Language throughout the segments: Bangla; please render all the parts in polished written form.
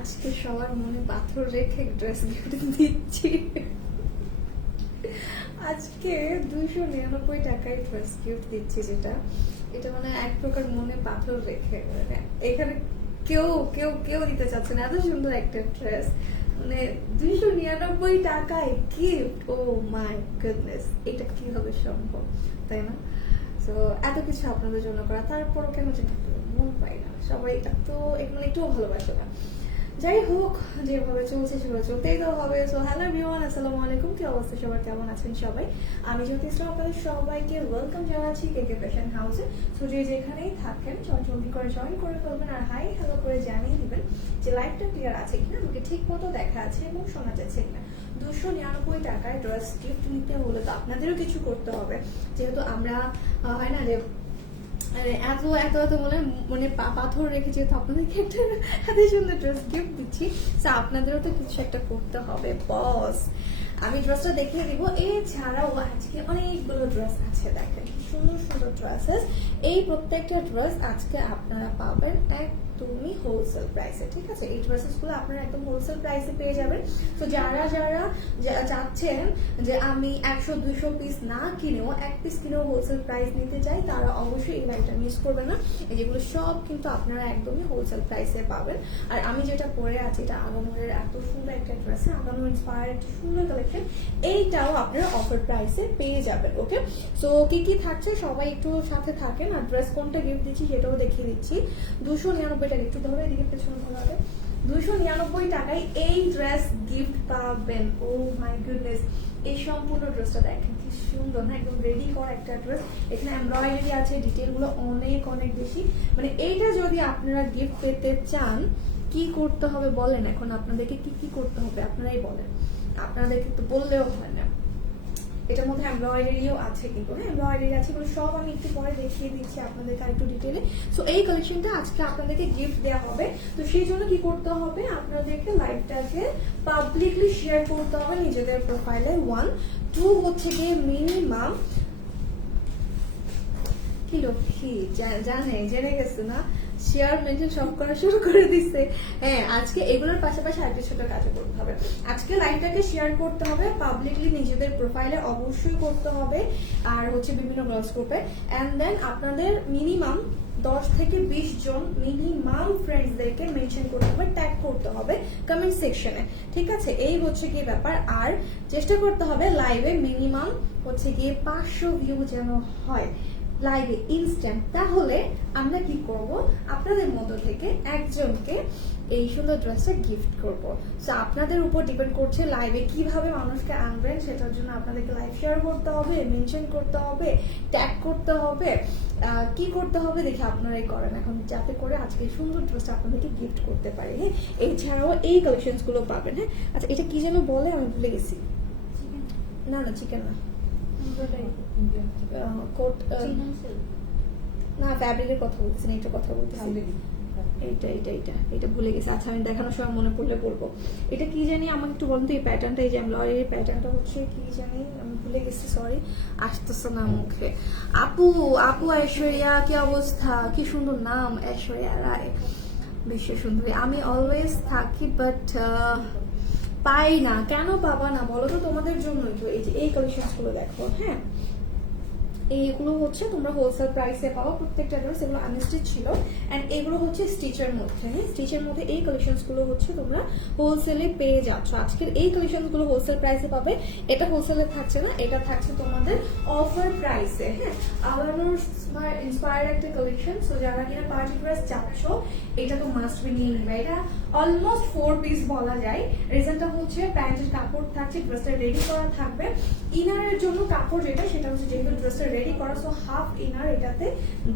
আজকে সবার মনে পাথর রেখে ড্রেস গিফট দিচ্ছি। আজকে 299 টাকায় ড্রেস গিফট দিচ্ছি, যেটা এটা মানে এক প্রকার মনে পাথর রেখে, মানে এখানে কেউ কেউ কেউ দিতে চাচ্ছে না এত সুন্দর একটা ড্রেস, মানে 299 টাকায় গিফট। ও মাই গুডনেস, এটা কিভাবে সম্ভব, তাই না? তো এত কিছু আপনাদের জন্য করা, তারপরও কেন যেন মন পাই না, সবাই এত মানে একটুও ভালোবাসে না। যাই হোক, যেভাবে চলছে সেভাবে চলতেই তো হবে। সো হ্যালো এভরিওয়ান, আসসালামু আলাইকুম। কি অবস্থা সবার, কেমন আছেন সবাই? আমি জ্যোতি ইসলাম আপনাদের সবাইকে ওয়েলকাম জানাচ্ছি কেকে ফ্যাশন হাউসে। সো যে যেখানেই থাকেন জলদি করে জয়েন করে ফেলবেন আর হাই হ্যালো করে জানিয়ে দিবেন যে লাইভটা ক্লিয়ার আছে কিনা, আমাকে ঠিক মতো দেখা আছে এবং শোনা যাচ্ছে কিনা। 299 টাকায় ড্রেস গিফট নিতে হলে তো আপনাদেরও কিছু করতে হবে, যেহেতু আমরা হয় না যে এত এত এত মানে পাথর রেখে যেহেতু আপনাদেরকে একটা এত সুন্দর ড্রেস গিফট দিচ্ছি, আপনাদেরও তো কিছু একটা করতে হবে বস। আমি ড্রেসটা দেখিয়ে দিব, এছাড়াও আজকে অনেকগুলো ড্রেস আছে, দেখেন কি সুন্দর সুন্দর ড্রেসেস। এই প্রত্যেকটা ড্রেস আজকে আপনারা পাবেন একদমই হোলসেল প্রাইসে, ঠিক আছে? এই ড্রেসেস গুলো আপনারা একদম হোলসেল প্রাইসে পেয়ে যাবেন। তো যারা যারা চাচ্ছেন যে আমি 100-200 পিস না কিনেও এক পিস কিনেও হোলসেল প্রাইস নিতে চাই, তারা অবশ্যই এই লাইনটা মিস করবে না। যেগুলো সব কিন্তু আপনারা একদমই হোলসেল প্রাইসে পাবেন। আর আমি যেটা পরে আছি, এটা আগামনের এত সুন্দর একটা ড্রেস, আগামন ইন্সপায়ার একটা সুন্দর কালেকশন, এইটাও আপনারা অফার প্রাইসে পেয়ে যাবেন। ওকে, সো কি কি থাকছে সবাই একটু সাথে থাকেন। আর ড্রেস কোনটা গিফট দিচ্ছি সেটাও দেখিয়ে দিচ্ছি। 299 টাকা, একটু ধরে এদিকে পেছনে ধরাবে। 299 টাকায় এই ড্রেস গিফট পাবেন। ও মাই গুডনেস, এই সম্পূর্ণ ড্রেসটা দেখেন কি সুন্দর না, একদম রেডি করা একটা ড্রেস। এখানে এমব্রয়ডারি আছে, ডিটেল গুলো অনেক অনেক বেশি। মানে এইটা যদি আপনারা গিফট পেতে চান, কি করতে হবে বলেন? এখন আপনাদেরকে কি কি করতে হবে আপনারাই বলেন, আপনাদেরকে তো বললেও হয় না। এটার মধ্যে এমব্রয়ডারিও আছে, কিন্তু হ্যাঁ এমব্রয়ডারি আছে, এগুলো সব আমি একটু পরে দেখিয়ে দিচ্ছি আপনাদেরকে একটু ডিটেলে। সো এই কালেকশনটা আজকে আপনাদেরকে গিফট দেওয়া হবে। তো সেই জন্য কি করতে হবে, আপনাদেরকে লাইভটাকে পাবলিকলি শেয়ার করতে হবে নিজেদের প্রোফাইলে। 1 2 হচ্ছে গিয়ে মিনিমাম, কি লক্ষ্মী জেনে গেছে না, শেয়ার মেনশন সব করা শুরু করে দিচ্ছে। হ্যাঁ, আজকে এগুলোর পাশাপাশি আরেকটা ছোট কাজ করতে হবে। আজকে লাইভটাকে শেয়ার করতে হবে পাবলিকলি নিজেদের প্রোফাইলে অবশ্যই করতে হবে, আর হচ্ছে বিভিন্ন গার্লস গ্রুপে। এন্ড দেন আপনাদের মিনিমাম 10 থেকে 20 জন মিনিমাম ফ্রেন্ডসদেরকে মেনশন করতে হবে, ট্যাগ করতে হবে কমেন্ট সেকশনে, ঠিক আছে? এই হচ্ছে গিয়ে ব্যাপার। আর চেষ্টা করতে হবে লাইভে মিনিমাম হচ্ছে গিয়ে 500 ভিউ যেন হয় লাইভে ইনস্ট্যান্ট। তাহলে আমরা কি করব, আপনাদের মধ্য থেকে একজনকে এই সুন্দর ড্রেসটা গিফট করব। সো আপনাদের উপর ডিপেন্ড করছে লাইভে কিভাবে মানুষকে আনবেন, সেটার জন্য আপনাদেরকে লাইভ শেয়ার করতে হবে, মেনশন করতে হবে, ট্যাগ করতে হবে, কি করতে হবে দেখে আপনারাই করেন এখন, যাতে করে আজকে এই সুন্দর ড্রেসটা আপনাদেরকে গিফট করতে পারি। হ্যাঁ, এছাড়াও এই কালেকশনস গুলো পাবেন। হ্যাঁ, আচ্ছা এটা কি যেন বলে, আমি ভুলে গেছি। না না, চিকেন না, কোট না, ফ্যাব্রিকের কথা বলতেছি না, এইটা কথা বলতেছি। এইটা এইটা এইটা এটা ভুলে গেছি। আচ্ছা আমি দেখানোর সময় মনে পড়লে বলবো। এটা কি জানি, আমাকে একটু বলুন তো এই প্যাটার্নটা, এই যে এমব্রয়ডারি প্যাটার্নটা হচ্ছে কি জানি, আমি ভুলে গেছি, সরি, আসতেছে না মুখে। আপু আপু ঐশ্বরিয়া, কি অবস্থা? কি সুন্দর নাম, ঐশ্বরিয়া রায়, বিশ্ব সুন্দরী। আমি অলওয়েজ থাকি বাট পাই না। কেন পাবা না বলো তো? তোমাদের জন্যই তো। এই যে এই কালেকশনস গুলো দেখো, হ্যাঁ এইগুলো হচ্ছে তোমরা হোলসেল প্রাইসে পাও প্রত্যেকটা ড্রেস। এগুলো আনস্টিচ ছিল, এন্ড এগুলো হচ্ছে স্টিচের মধ্যে। হ্যাঁ, স্টিচের মধ্যে এই কালেকশনস গুলো হচ্ছে তোমরা হোলসেলে পেয়ে যাচ্ছ। আজকের এই কালেকশনস গুলো হোলসেল প্রাইসে পাবে। এটা হোলসেলে থাকছে না, এটা থাকছে তোমাদের অফার প্রাইসে। হ্যাঁ, আলানোর ইন্সপায়ার একটা কালেকশন। সো যারা কিনা পার্টি ড্রেস চাচ্ছ, এটা তো মাস্ট বি নিয়ে নিবে। এটা অলমোস্ট 4 পিস বলা যায়। রিজনটা হচ্ছে প্যান্টের কাপড় থাকছে, ড্রেসটা রেডি করা থাকবে। ইনারের জন্য কাপড় যেটা, সেটা হচ্ছে যেহেতু ড্রেসটা রেডি করা, সো হাফ ইনার এটাতে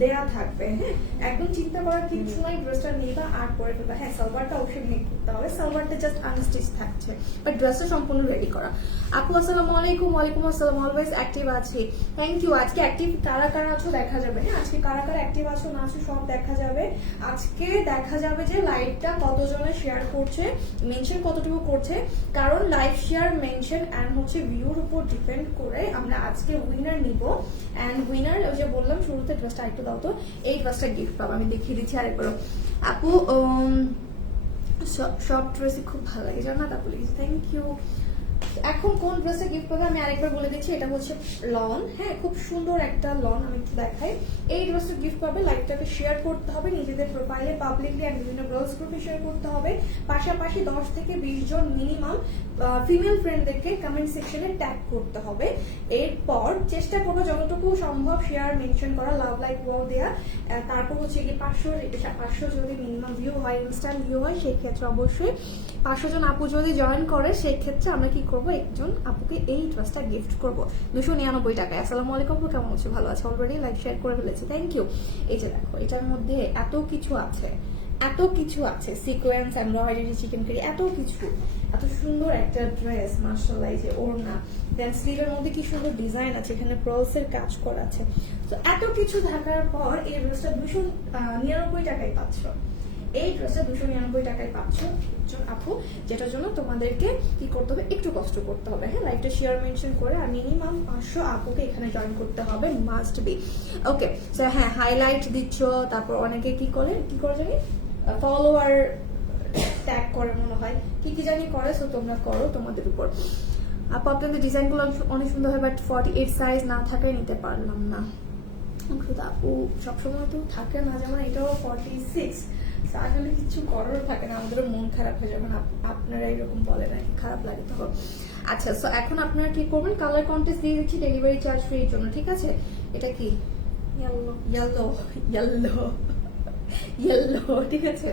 দেয়া থাকবে। হ্যাঁ, একদম চিন্তা করার কিছু নাই, ড্রেসটা নিবা আর পরে ফেলবা। হ্যাঁ, সালোয়ারটা অবশ্যই মেক করতে হবে, সালোয়ারটা জাস্ট আনস্টিচ থাকছে, বাট ড্রেসটা সম্পূর্ণ রেডি করা। আপু আসসালামু আলাইকুম। ওয়ালাইকুম আসসালাম। অলওয়েজ অ্যাক্টিভ আছি, থ্যাংক ইউ। আজকে অ্যাক্টিভ কারা কারা আছো দেখা যাবে। হ্যাঁ, আজকে কারা কারা অ্যাক্টিভ আছো না আছো সব দেখা যাবে। আজকে দেখা যাবে যে লাইভটা কতজনে শেয়ার করছে, মেনশন কতটুকু করছে, কারণ লাইভ শেয়ার, মেনশন এন্ড হচ্ছে ভিউর উপর ডিপেন্ড করে আমরা আজকে উইনার নিব। এন্ড উইনার, ওই যে বললাম শুরুতে, ড্রেসটা একটু দাও তো, এই ড্রেসটা গিফট পাবো। আমি দেখিয়ে দিচ্ছি আরেকবার। আপু সব ড্রেসই খুব ভালো লাগে, জানা তারপর লিখেছি থ্যাংক ইউ। এখন কোন ড্রেসটা গিফট করবে আমি আরেকবার বলে দিচ্ছি, এটা হচ্ছে লন, হ্যাঁ খুব সুন্দর একটা লন, আমি একটু দেখাই। এই ড্রেসটা গিফট করবে, লাইভটাকে শেয়ার করতে হবে নিজেদের প্রোফাইলে, পাবলিকলি আর বিভিন্ন গার্লস গ্রুপে শেয়ার করতে হবে। পাশাপাশি 10 থেকে 20 জন মিনিমাম ফিমেল ফ্রেন্ডদেরকে কমেন্ট সেকশনে ট্যাগ করতে হবে। এরপর চেষ্টা করবো যতটুকু সম্ভব শেয়ার মেনশন করা, লাভ লাইক ওয়াও দেয়া। তারপর হচ্ছে কি 500 যদি মিনিমাম ভিউ হয়, ইনস্ট্যান্ট ভিউ হয়, সেই ক্ষেত্রে অবশ্যই 500 জন আপু যদি জয়েন করে সেই ক্ষেত্রে আমরা কি করবো, একজন আপুকে এই ড্রেসটা গিফট করবো 299 টাকায়। আসসালামু আলাইকুম, কেমন আছে? ভালো আছে? অলরেডি লাইক শেয়ার করে ফেলেছি, থ্যাংক ইউ। এই যে দেখো, এটার মধ্যে এত কিছু আছে, এত কিছু আছে, সিকোয়েন্স, এমব্রয়ডারি, চিকেন কারি, এত কিছু, এত সুন্দর একটা ড্রেস মাশাআল্লাহ। এই যে ওড়না, দেন স্লিভের মধ্যে কি সুন্দর ডিজাইন আছে, এখানে পার্লসের কাজ করা আছে। তো এত কিছু থাকার পর এই ড্রেসটা 299 টাকায় পাচ্ছ। এই ড্রেসটা 299 টাকায় পাচ্ছ আপু, যেটার জন্য তোমাদেরকে কি করতে হবে, একটু কষ্ট করতে হবে, হ্যাঁ লাইভটা শেয়ার মেনশন করে আর মিনিমাম 500 আপুকে এখানে জয়েন করতে হবে, মাস্ট বি। ওকে, সো হ্যাঁ হাইলাইট দিচ্ছ, তারপর অনেকে কি করে জানি ফলোয়ার ট্যাগ করে মনে হয়, কি জানি করে, সো তোমরা করো তোমাদের উপর। আপু আপনাদের ডিজাইনগুলো অনেক সুন্দর হয়, বাট 48 সাইজ না থাকায় নিতে পারলাম না। আপু সবসময় তো থাকে না, যেমন এটাও 46, আসলে কিছু করার থাকে না, আমাদেরও মন খারাপ হয়ে যখন আপনারা এরকম বলেন, আর খারাপ লাগে তখন। আচ্ছা, সো এখন আপনারা কি করবেন, কালার কন্টেস্ট দিয়ে দিচ্ছি ডেলিভারি চার্জ ফ্রি এর জন্য, ঠিক আছে? এটা কি ইয়েলো, ঠিক আছে?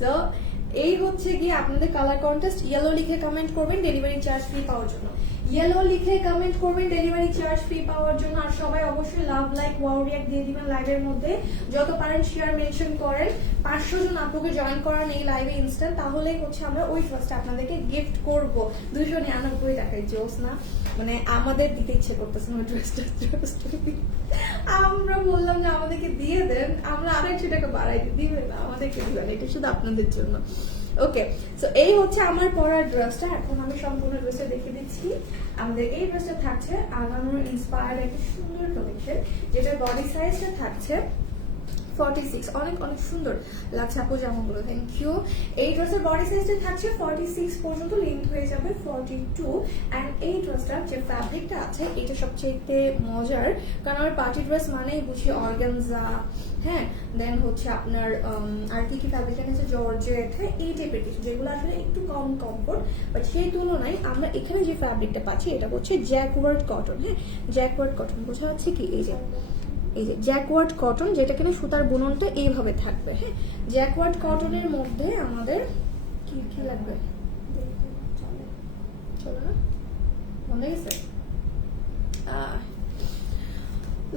সো এই হচ্ছে গিয়ে আপনাদের কালার কন্টেস্ট। ইয়েলো লিখে কমেন্ট করবেন ডেলিভারি চার্জ ফ্রি পাওয়ার জন্য, ইয়েলো লিখে কমেন্ট করবেন ডেলিভারি চার্জ ফ্রি পাওয়ার জন্য। আর সবাই অবশ্যই লাভ লাইক ওয়াও রিঅ্যাক্ট দিয়ে দিবেন লাইভের মধ্যে, যত পারেন শেয়ার মেনশন করেন, 500 জন আপুকে জয়েন করান এই লাইভে ইনস্ট্যান্ট, তাহলেই হচ্ছে আমরা ওই ফার্স্টে আপনাদেরকে গিফট করব 299 টাকায়। জোস না, মানে আমাদের দিতে ইচ্ছে করতেছে না ড্রেসটা, আমরা বললাম যে আমাদেরকে দিয়ে দেন, আমরা 250 টাকা বাড়াই দিবেন না, আমাদেরকে দিবেন, এটা শুধু আপনাদের জন্য। ওকে, সো এই হচ্ছে আমার পরার ড্রেসটা। এখন আমি সম্পূর্ণ ড্রেসটা দেখে দিচ্ছি। আমাদের এই ড্রেসটা থাকছে আগানোর ইন্সপায়ার্ড একটা সুন্দর কালেকশন, যেটা বডি সাইজটা থাকছে 46, অনেক অনেক সুন্দর লাগছে আপু জামাগুলো, থ্যাংক ইউ। এই ড্রেসের বডি সাইজটা থাকছে 46 পর্যন্ত, লেন্থ হয়ে যাবে 42। এন্ড এই ড্রেসটার যে ফ্যাব্রিকটা আছে এটা সবচেয়ে মজার, কারণ আমার পার্টি ড্রেস মানেই বুঝি অর্গানজা, হ্যাঁ দেন হচ্ছে আপনার আর কি ফ্যাব্রিক আছে, জর্জেট, হ্যাঁ এই টাইপের কিছু, যেগুলো আসলে একটু কম কমফোর্ট, বাট সেই তুলনায় আমরা এখানে যে ফ্যাব্রিকটা পাচ্ছি এটা হচ্ছে জ্যাকওয়ার্ড কটন, হ্যাঁ জ্যাকওয়ার্ড কটন, বোঝা যাচ্ছে কি? এই যে জ্যাকওয়ার্ড কটন, যেটা কিনা সুতার বুননটা এইভাবে থাকবে, হ্যাঁ জ্যাকওয়ার্ড কটনের মধ্যে আমাদের কি লাগবে, চলো না মনে গেছে।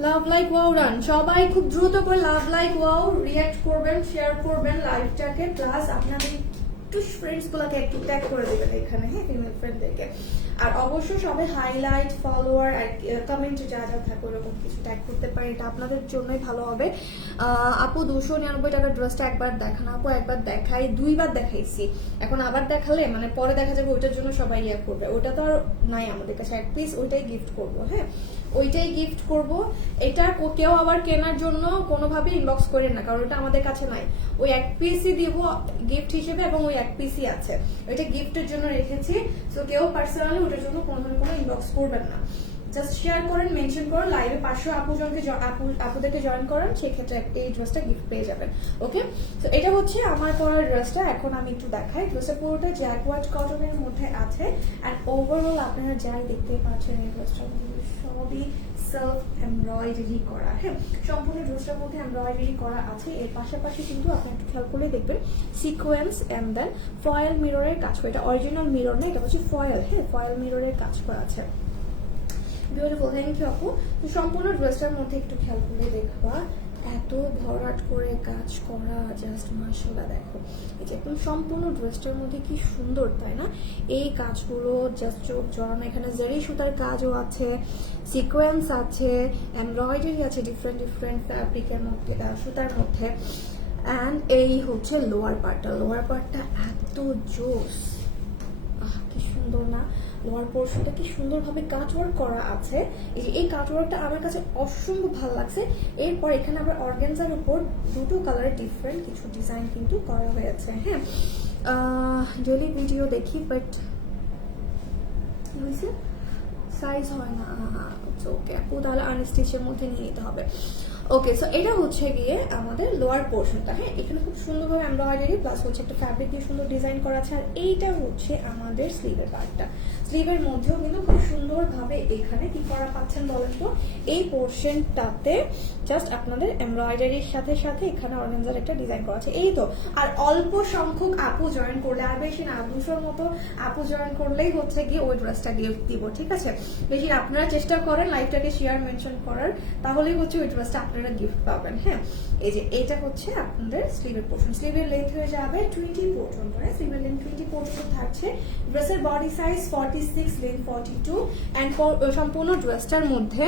লাভ লাইক ওয়াও রান, সবাই খুব দ্রুত করে লাভ লাইক ওয়াও রিঅ্যাক্ট করবেন, শেয়ার করবেন লাইভটাকে, প্লাস আপনাদের একটু ফ্রেন্ডস গুলাকে একটু ট্যাগ করে দেবেন এখানে, হ্যাঁ ফিমেল ফ্রেন্ডদেরকে। আর অবশ্যই সবাই হাইলাইট, ফলোয়ার আর কমেন্টে যা যা থাকে ওরকম কিছু ট্যাগ করতে পারে, এটা আপনাদের জন্যই ভালো হবে। আপু 299 টাকার ড্রেসটা একবার দেখান আপু, একবার দেখাই, 2বার দেখাইছি, এখন আবার দেখালে মানে পরে দেখা যাবে ওইটার জন্য সবাই ইয়ে করবে, ওটা তো আর নাই আমাদের কাছে, এক পিস ওইটাই গিফট করবো, হ্যাঁ ওইটাই গিফট করব। এটা কেউ আবার কেনার জন্য কোনোভাবে ইনবক্স করেন না, কারণ ওটা আমাদের কাছে নাই, ওই এক পিসই দিব গিফট হিসেবে, এবং ওই এক পিসই আছে, ওইটা গিফটের জন্য রেখেছি। তো কেউ পার্সোনালি ওটার জন্য কোনো ইনবক্স করবেন না, জাস্ট শেয়ার করেন, মেনশন করেন লাইভে 500 আপুদেরকে জয়েন করেন, সেক্ষেত্রে এই ড্রেসটা গিফট পেয়ে যাবেন। ওকে, তো এটা হচ্ছে আমার পরার ড্রেসটা। এখন আমি একটু দেখাই, ড্রেসটা পুরোটা জ্যাকওয়ার্ড কটনের মধ্যে আছে, অ্যান্ড ওভারঅল আপনারা যাই দেখতে পাচ্ছেন এই ড্রেসটা সবই সেলফ এমব্রয়ডারি করা, হ্যাঁ সম্পূর্ণ ড্রেসটার মধ্যে এমব্রয়ডারি করা আছে। এর পাশাপাশি কিন্তু আপনি একটু খেয়াল করলে দেখবেন সিকোয়েন্স এন্ড দেন ফয়েল মিররের কাজ করা, এটা অরিজিনাল মিরর না, এটা হচ্ছে ফয়েল, হ্যাঁ ফয়েল মিররের কাজ করা আছে, বিউটিফুল, থ্যাংক ইউ আপু। তো সম্পূর্ণ ড্রেসটার মধ্যে একটু খেয়াল করে দেখবা, এত ভরাট করে কাজ করা, জাস্ট মাশাআল্লাহ। দেখো এই যে একদম সম্পূর্ণ ড্রেসটার মধ্যে কি সুন্দর, তাই না? এই কাজগুলো জাস্ট চোখ জড়ানো, এখানে জারি সুতার কাজও আছে, সিকোয়েন্স আছে, এমব্রয়ডারি আছে ডিফারেন্ট ফ্যাব্রিকের মধ্যে, সুতার মধ্যে। অ্যান্ড এই হচ্ছে লোয়ার পার্টটা এত জোস, কি সুন্দর না, লোয়ার পোর্শনটা কি সুন্দরভাবে কাটওয়ার্ক করা আছে। এই কাটওয়ার্কটা আমার কাছে অসম্ভব ভালো লাগছে। এরপর এখানে আবার অর্গানজার উপর দুটো কালারের ডিফারেন্ট কিছু ডিজাইন কিন্তু করা হয়েছে, হ্যাঁ ডেলি ভিডিও দেখি বাট কি হয়েছে সাইজ হয় না। ওকে আপু তাহলে আনস্টিচের মধ্যে নিয়ে নিতে হবে। ওকে সো এটা হচ্ছে গিয়ে আমাদের লোয়ার পোর্শনটা। হ্যাঁ এখানে খুব সুন্দরভাবে এমব্রয়ডারি প্লাস হচ্ছে একটা ফ্যাব্রিক দিয়ে সুন্দর ডিজাইন করা আছে। আর এইটা হচ্ছে আমাদের স্লিভের পার্টটা। স্লিভের মধ্যেও কিন্তু খুব সুন্দরভাবে এখানে কি করা পাচ্ছেন বলেন তো, এই পোর্শনটাতে জাস্ট আপনাদের এমব্রয়ডারির সাথে সাথে এখানে অর্গানজার একটা ডিজাইন করা আছে। এই তো, আর অল্প সংখ্যক আপু জয়েন করলে, আর বেশি না 200-র মতো আপু জয়েন করলেই হচ্ছে গিয়ে ওই ড্রেসটা গিফট দিব। ঠিক আছে, বেশি আপনারা চেষ্টা করেন লাইভটাকে শেয়ার মেনশন করার, তাহলেই হচ্ছে ওই ড্রেসটা আপনারা গিফট পাবেন। হ্যাঁ এই যে এটা হচ্ছে আপনাদের স্লিভের পোর্শন। স্লিভের লেন্থ হয়ে যাবে 20 পর্যন্ত। হ্যাঁ স্লিভের লেন্থ 20 পর্যন্ত থাকছে। ড্রেসের বডি সাইজ 46, লেন্থ 42 এন্ড সম্পূর্ণ ড্রেসটার মধ্যে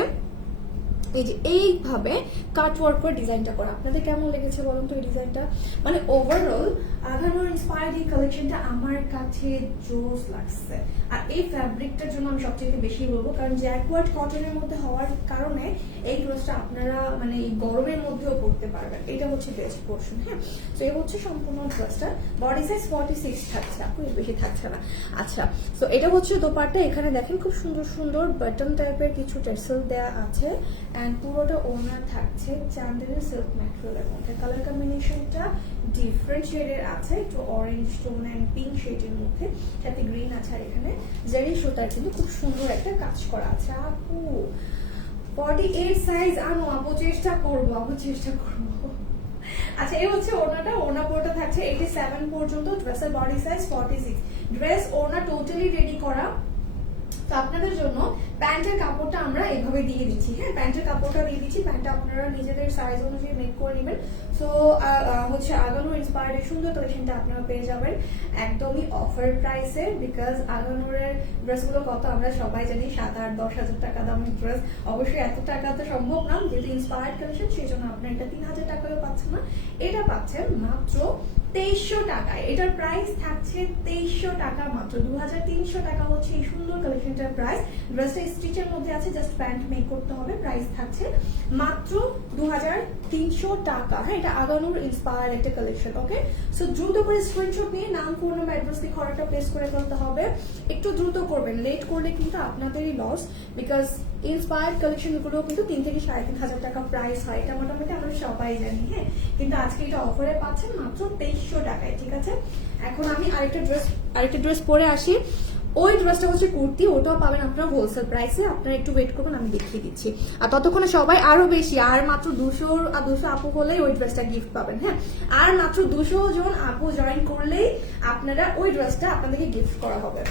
এই যে এইভাবে কাট ওয়ার্ক করে ডিজাইনটা করা। আপনাদের কেমন লেগেছে বলুন তো এই ডিজাইনটা? মানে ওভারঅল আগানোর ইন্সপায়ার্ড এই কালেকশনটা আমার কাছে জোস লাগছে। আর এই ফ্যাব্রিকটার জন্য আমি সবচেয়ে বেশি বলবো, কারণ জ্যাকওয়ার্ড কটনের মধ্যে হওয়ার কারণে এই ড্রেসটা আপনারা মানে এই গরমের মধ্যেও পরতে পারবেন। এটা হচ্ছে বেস্ট পোর্শন। হ্যাঁ তো এই হচ্ছে সম্পূর্ণ ড্রেসটা। বডি সাইজ 46 থাকছে, আপু এর বেশি থাকছে না। আচ্ছা তো এটা হচ্ছে দোপাট্টা। এখানে দেখেন খুব সুন্দর সুন্দর বাটন টাইপের কিছু টেসেল দেওয়া আছে এন্ড পুরোটা ওনার থাকছে চান্দেলের সিল্ক ম্যাটেরিয়ালের মধ্যে। কালার কম্বিনেশনটা ডিফারেন্ট শেডের আছে, একটু অরেঞ্জ টোন এন্ড পিঙ্ক শেডের মধ্যে, সাথে গ্রিন আছে। আর এখানে জেরি সুতার কিন্তু খুব সুন্দর একটা কাজ করা আছে। আপু 48 সাইজ আনো আপু, চেষ্টা করবো আপু, চেষ্টা করবো। আচ্ছা এই হচ্ছে ওনাটা। ওনা পুরোটা থাকছে 87 পর্যন্ত। ড্রেসের বডি সাইজ 46। ড্রেস ওনা টোটালি রেডি করা। তো আপনাদের জন্য প্যান্টের কাপড়টা আমরা এইভাবে দিয়ে দিচ্ছি। হ্যাঁ প্যান্টের কাপড়টা দিয়ে দিচ্ছি, প্যান্টটা আপনারা নিজেদের সাইজ অনুযায়ী মেক করে নেবেন। সো হচ্ছে আগানোর ইন্সপায়ার্ড সুন্দর কালেকশনটা আপনারা পেয়ে যাবেন একদমই অফার প্রাইসে। বিকজ আগানোরের ড্রেসগুলো কত আমরা সবাই জানি, 7-8-10 হাজার টাকা দামের ড্রেস। অবশ্যই এত টাকা তো সম্ভব না, যেহেতু ইন্সপায়ার্ড কালেকশন সেই জন্য আপনার এটা 3000 টাকাও পাচ্ছেন না, এটা পাচ্ছেন মাত্র 2300 টাকায়। এটার প্রাইস থাকছে 2300 টাকা মাত্র। 2300 টাকা হচ্ছে এই সুন্দর কালেকশনটার প্রাইস। ড্রেসটা স্টিচের মধ্যে আছে, জাস্ট প্যান্ট মেক করতে হবে। প্রাইস থাকছে মাত্র 2300 টাকা। হ্যাঁ এটা আগানোর ইন্সপায়ার একটা কালেকশন। ওকে সো দ্রুত করে স্ক্রিনশট নিয়ে নাম, ফোন নাম্বার, অ্যাড্রেস দিয়ে অর্ডারটা প্লেস করে ফেলতে হবে। একটু দ্রুত করবেন, লেট করলে কিন্তু আপনাদেরই লস। বিকজ ইন্সপায়ার্ড কালেকশন গুলো কিন্তু 3 থেকে 3500 টাকা প্রাইস হয়, এটা মোটামুটি আমরা সবাই জানি। হ্যাঁ কিন্তু আজকে এটা অফারে পাচ্ছেন মাত্র 2300 টাকায়। ঠিক আছে, এখন আমি আরেকটা ড্রেস পরে আসি। ওই ড্রেসটা হচ্ছে কুর্তি, ওটাও পাবেন আপনারা হোলসেল প্রাইসে। আপনারা একটু ওয়েট করবেন, আমি দেখিয়ে দিচ্ছি। আর ততক্ষণে সবাই আরো বেশি, আর মাত্র 200 আপু হলেই ওই ড্রেসটা গিফট পাবেন। হ্যাঁ আর মাত্র 200 জন আপু জয়েন করলেই আপনারা ওই ড্রেসটা আপনাদেরকে গিফট করা হবে।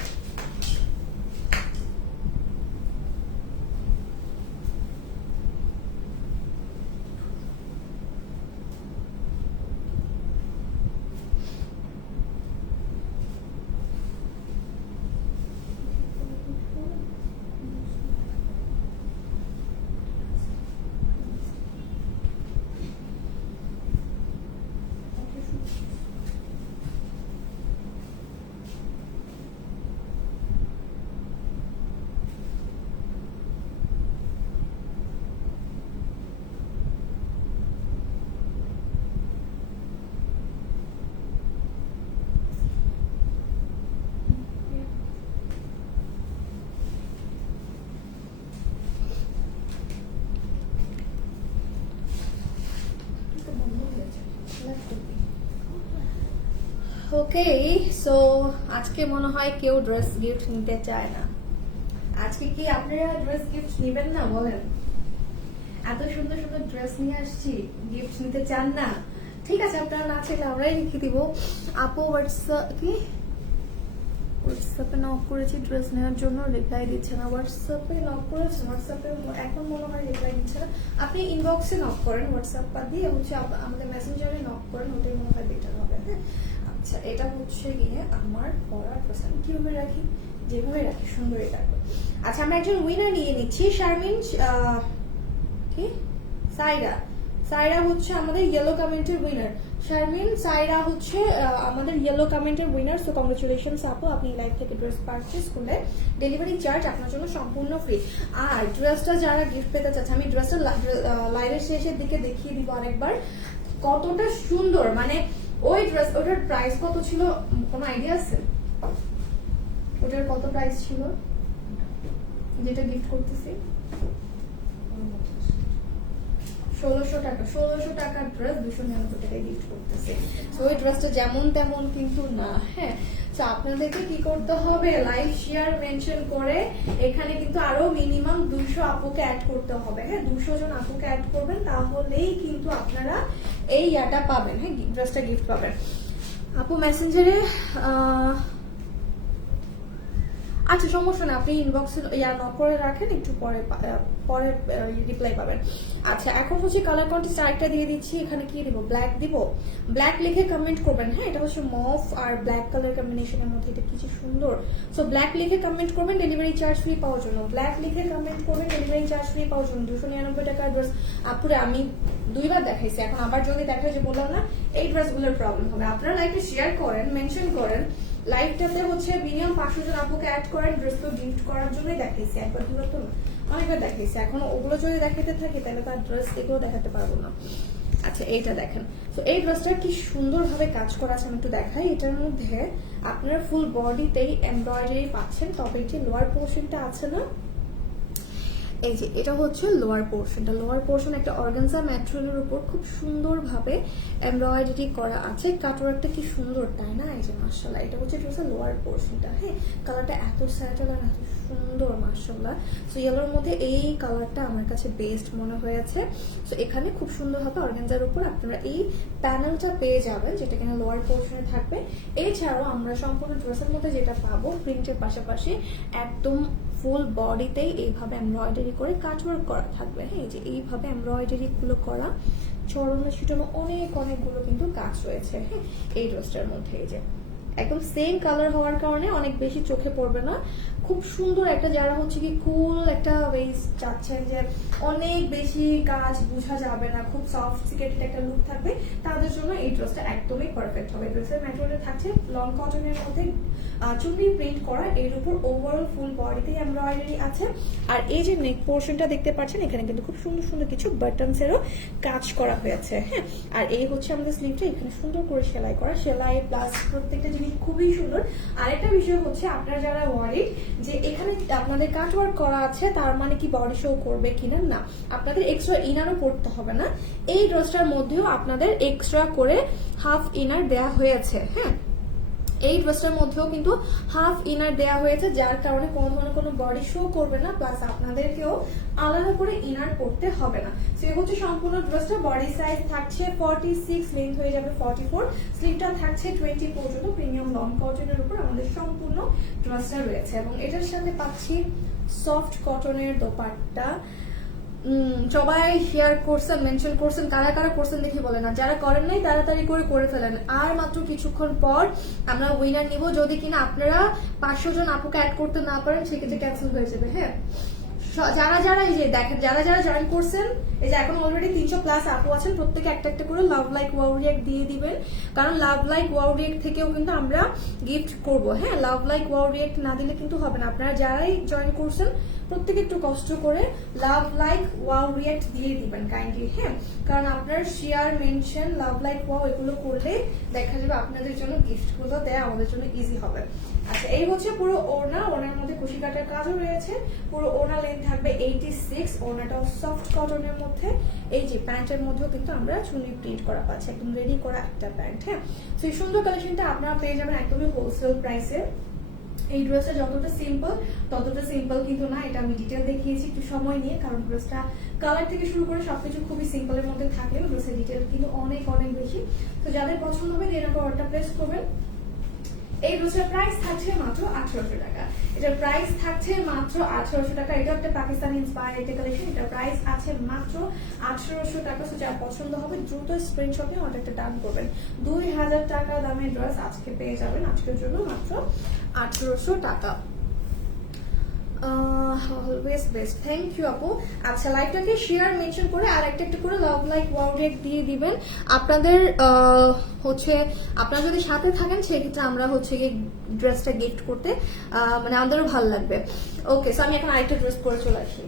ওকে সো আজকে মনে হয় কেউ ড্রেস গিফট নিতে চায় না। আজকে কি আপনারা ড্রেস গিফট নেবেন না বলেন? এত সুন্দর সুন্দর ড্রেস নিয়ে আসছি, গিফট নিতে চান না? ঠিক আছে আপনারা না চাইলে আমরাই লিখে দিব। আপু হোয়াটসঅ্যাপে নক করেছি ড্রেস নেওয়ার জন্য, রিপ্লাই দিচ্ছে না। হোয়াটসঅ্যাপে নক করেছেন, হোয়াটসঅ্যাপে এখন মনে হয় রিপ্লাই দিচ্ছে না। আপনি ইনবক্সে নক করেন, হোয়াটসঅ্যাপ বাদ দিয়ে হচ্ছে আমাদের মেসেঞ্জারে নক করেন, ওটাই মনে হয় বেটার হবে। হ্যাঁ আচ্ছা এটা হচ্ছে গিয়ে আমার পড়া ড্রেস। আমি কিভাবে রাখি, যেভাবে রাখি সুন্দরই রাখবো। আচ্ছা আমরা একজন উইনার নিয়ে নিচ্ছি। শারমিন কি সাইরা হচ্ছে আমাদের ইয়েলো কমেন্টের উইনার। শারমিন সাইরা হচ্ছে আমাদের ইয়েলো কমেন্টের উইনার। সো কংগ্রেচুলেশনস আপু, আপনি লাইভ থেকে ড্রেস পারচেজ করলে ডেলিভারি চার্জ আপনার জন্য সম্পূর্ণ ফ্রি। আর ড্রেসটা যারা গিফট পেতে চাচ্ছে, আমি ড্রেসটা লাইভের শেষের দিকে দেখিয়ে দিব আরেকবার কতটা সুন্দর। মানে ওই ড্রেস, ওটার প্রাইস কত ছিল কোনো আইডিয়া আছে? ওটার কত প্রাইস ছিল যেটা গিফট করতেছি? 1600 টাকা। 1600 টাকার ড্রেস 299 টাকায় গিফট করতেছে। তো ওই ড্রেসটা যেমন তেমন কিন্তু না। হ্যাঁ, তো আপনাদেরকে কি করতে হবে, লাইক শেয়ার মেনশন করে এখানে কিন্তু আরো মিনিমাম 200 আপুকে অ্যাড করতে হবে। হ্যাঁ, 200 জন আপুকে অ্যাড করবেন, তাহলেই কিন্তু আপনারা এই ইয়াটা পাবেন। হ্যাঁ, ড্রেসটা গিফট পাবেন। আপু মেসেঞ্জারে আচ্ছা সমস্যা না, আপনি ইনবক্সে নক করে রাখেন, একটু পরে পরে রিপ্লাই পাবেন। আচ্ছা এখন হচ্ছে কালার কন্ট্রাস্ট আরেকটা দিয়ে দিচ্ছি। এখানে কি দিব, ব্ল্যাক দিব। ব্ল্যাক লিখে কমেন্ট করবেন। হ্যাঁ, এটা হচ্ছে মফ আর ব্ল্যাক কালার কম্বিনেশনের মধ্যে, এটা কিছু সুন্দর। সো ব্ল্যাক লিখে কমেন্ট করবেন ডেলিভারি চার্জ ফ্রি পাওয়ার জন্য। ব্ল্যাক লিখে কমেন্ট করবেন ডেলিভারি চার্জ ফ্রি পাওয়ার জন্য। 299 টাকার ড্রেস আপুরে আমি 2বার দেখাইছি, এখন আবার যদি দেখাই যে বললাম না এই ড্রেসগুলোর প্রবলেম হবে। আপনারা লাইভে শেয়ার করেন, মেনশন করেন। লাইভটাতে হচ্ছে মিনিমাম 500 জন আপুকে অ্যাড করেন। ড্রেস তো গিফট করার জন্যই দেখাইছি, একবার দুবার তো না, অনেকবার দেখাইছি। এখন ওগুলো যদি দেখাতে থাকি তাহলে তো আর ড্রেস এগুলো দেখাতে পারবো না। আচ্ছা এইটা দেখেন, তো এই ড্রেসটা কি সুন্দরভাবে কাজ করা আছে, আমি একটু দেখাই। এটার মধ্যে আপনারা ফুল বডিতেই এমব্রয়ডারি পাচ্ছেন, তবে যে লোয়ার পোর্শনটা আছে না, এই যে এটা হচ্ছে লোয়ার পোর্শনটা। লোয়ার পোর্শন একটা অর্গানজা ম্যাটেরিয়ালের উপর খুব সুন্দরভাবে এমব্রয়ডারি করা আছে। কাটওয়ার্কটা কি সুন্দর তাই না? এই যে মাশাআল্লাহ, এটা হচ্ছে ড্রেসের লোয়ার পোর্শনটা। হ্যাঁ, কালারটা এত স্যাটেল আর এত সুন্দর মাশাআল্লাহ। সো ইয়েলোর মধ্যে এই কালারটা আমার কাছে বেস্ট মনে হয়েছে। সো এখানে খুব সুন্দরভাবে অর্গানজার উপর আপনারা এই প্যানেলটা পেয়ে যাবেন, যেটা কিনা লোয়ার পোর্শনে থাকবে। এছাড়াও আমরা সম্পূর্ণ ড্রেসের মধ্যে যেটা পাবো, প্রিন্টের পাশাপাশি একদম ফুল বডিতেই এইভাবে এমব্রয়ডারি করে কাটওয়ার্ক করা থাকবে। হ্যাঁ, এই যে এইভাবে এমব্রয়ডারি গুলো করা, চরণে ছিটানো অনেকগুলো কিন্তু কাজ রয়েছে। হ্যাঁ, এই ড্রেসটার মধ্যে এই যে একদম সেম কালার হওয়ার কারণে অনেক বেশি চোখে পড়বে না। খুব সুন্দর একটা, যারা হচ্ছে কি কুল একটা ওয়েস্ট চাচ্ছেন যে অনেক বেশি কাজ বোঝা যাবে না, খুব সফিস্টিকেটেড একটা লুক থাকবে, তাদের জন্য এই ড্রেসটা একদমই পারফেক্ট হবে। ড্রেসের ম্যাটেরিয়াল থাকছে লং কটনের মধ্যে চুন্নি প্রিন্ট করা, এর উপর ওভারঅল ফুল বডিতে এমব্রয়ডারি আছে। আর এই যে নেক পোর্শনটা দেখতে পাচ্ছেন, এখানে কিন্তু খুব সুন্দর সুন্দর কিছু বাটনসেরও কাজ করা হয়েছে। হ্যাঁ, আর এই হচ্ছে আমাদের স্লিভটা, এখানে সুন্দর করে সেলাই করা, সেলাই প্লাস প্রত্যেকটা জিনিস খুবই সুন্দর। আরেকটা বিষয় হচ্ছে, আপনারা যারা ওয়ারিড যে এখানে আপনাদের কাটওয়ার্ক করা আছে তার মানে কি বডি শো করবে কিনা, না, আপনাদের এক্সট্রা ইনারও পড়তে হবে না। এই ড্রেসটার মধ্যেও আপনাদের এক্সট্রা করে হাফ ইনার দেয়া হয়েছে। হ্যাঁ, এই ড্রেসটার মধ্যেও কিন্তু হাফ ইনার দেয়া হয়েছে, যার কারণে কোনো ধরনের কোনো বডি শো করবে না, প্লাস আপনাদেরকেও আলাদা করে ইনার পড়তে হবে না। সে হচ্ছে সম্পূর্ণ ড্রেসটা। বডি সাইজ থাকছে 46, লেন্থ হয়ে যাবে 44, স্লিভটা থাকছে 20 পর্যন্ত। প্রিমিয়াম লং কটনের উপর আমাদের সম্পূর্ণ ড্রেসটা রয়েছে, এবং এটার সাথে পাচ্ছি সফট কটনের দোপাট্টা। সবাই শেয়ার করছেন, মেনশন করছেন, কারা কারা করছেন দেখি বলেন। না, যারা করেন নাই তাড়াতাড়ি করে ফেলেন। আর মাত্র কিছুক্ষণ পর আমরা উইনার নিব। যদি কিনা আপনারা 500 জন আপুকে অ্যাড করতে না পারেন, সেক্ষেত্রে ক্যান্সেল হয়ে যাবে। হ্যাঁ, যারা এই যে দেখেন, যারা জয়েন করছেন, এই যে এখন অলরেডি 300+ আপু আছেন, প্রত্যেকে একটা একটা করে লাভ লাইক ওয়াও রিয়েক্ট দিয়ে দিবেন, কারণ লাভ লাইক ওয়াও রিয়েক্ট থেকেও কিন্তু আমরা গিফট করব। হ্যাঁ, লাভ লাইক ওয়াও রিয়েক্ট না দিলে কিন্তু হবে না। আপনারা যারাই জয়েন করছেন প্রত্যেকে একটু কষ্ট করে লাভ লাইক ওয়াও রিয়েক্ট দিয়ে দিবেন কাইন্ডলি। হ্যাঁ, কারণ আপনার share, mention, love like wow এগুলো করলে দেখা যাবে আপনাদের জন্য গিফট গুলো দেয়া আমাদের জন্য ইজি হবে। আচ্ছা, এই হচ্ছে পুরো ওড়না। ওড়নার মধ্যে কুশি কাটার কাজও রয়েছে। পুরো ওড়না লেন্থ থাকবে 86। ওড়নাটাও সফট কটনের মধ্যে। এই যে প্যান্টের মধ্যেও কিন্তু আমরা চুনি প্রিন্ট করা পাচ্ছি, একদম রেডি করা একটা প্যান্ট। হ্যাঁ, তো এই সুন্দর কালেকশনটা আপনারা পেয়ে যাবেন একদমই হোলসেল প্রাইসে। এই ড্রেসটা যতটা সিম্পল ততটা সিম্পল কিন্তু না, এটা আমি ডিটেল দেখিয়েছি একটু সময় নিয়ে, কারণ ড্রেসটা কালার থেকে শুরু করে সবকিছু খুবই সিম্পলের মধ্যে থাকলেও ড্রেসের ডিটেল কিন্তু অনেক বেশি। তো যাদের পছন্দ হবে দেন আপনারা অর্ডারটা প্লেস করবেন। এই ড্রেসটার প্রাইস থাকছে মাত্র 1800 টাকা। এটার প্রাইস থাকছে মাত্র 1800 টাকা। এটা একটা পাকিস্তানি ইন্সপায়ার্ড একটা কালেকশন। এটার প্রাইস আছে মাত্র 1800 টাকা। সো যার পছন্দ হবে দ্রুত স্ক্রিনশটে অর্ডারটা ডান করবেন। 2000 টাকা দামের ড্রেস আজকে পেয়ে যাবেন, আজকের জন্য মাত্র 1800 টাকা। অলওয়েজ বেস্ট, থ্যাংক ইউ আপু। আচ্ছা, লাইভটাকে শেয়ার, মেনশন করে আর একটা করে লাভ লাইক ওয়াও রিয়েক্ট দিয়ে দিবেন। আপনাদের হচ্ছে আপনারা যদি সাথে থাকেন সেক্ষেত্রে আমরা হচ্ছে গিয়ে ড্রেসটা গিফট করতে মানে আমাদেরও ভালো লাগবে। ওকে, সো আমি এখন আরেকটা ড্রেস পরে চলে আসি।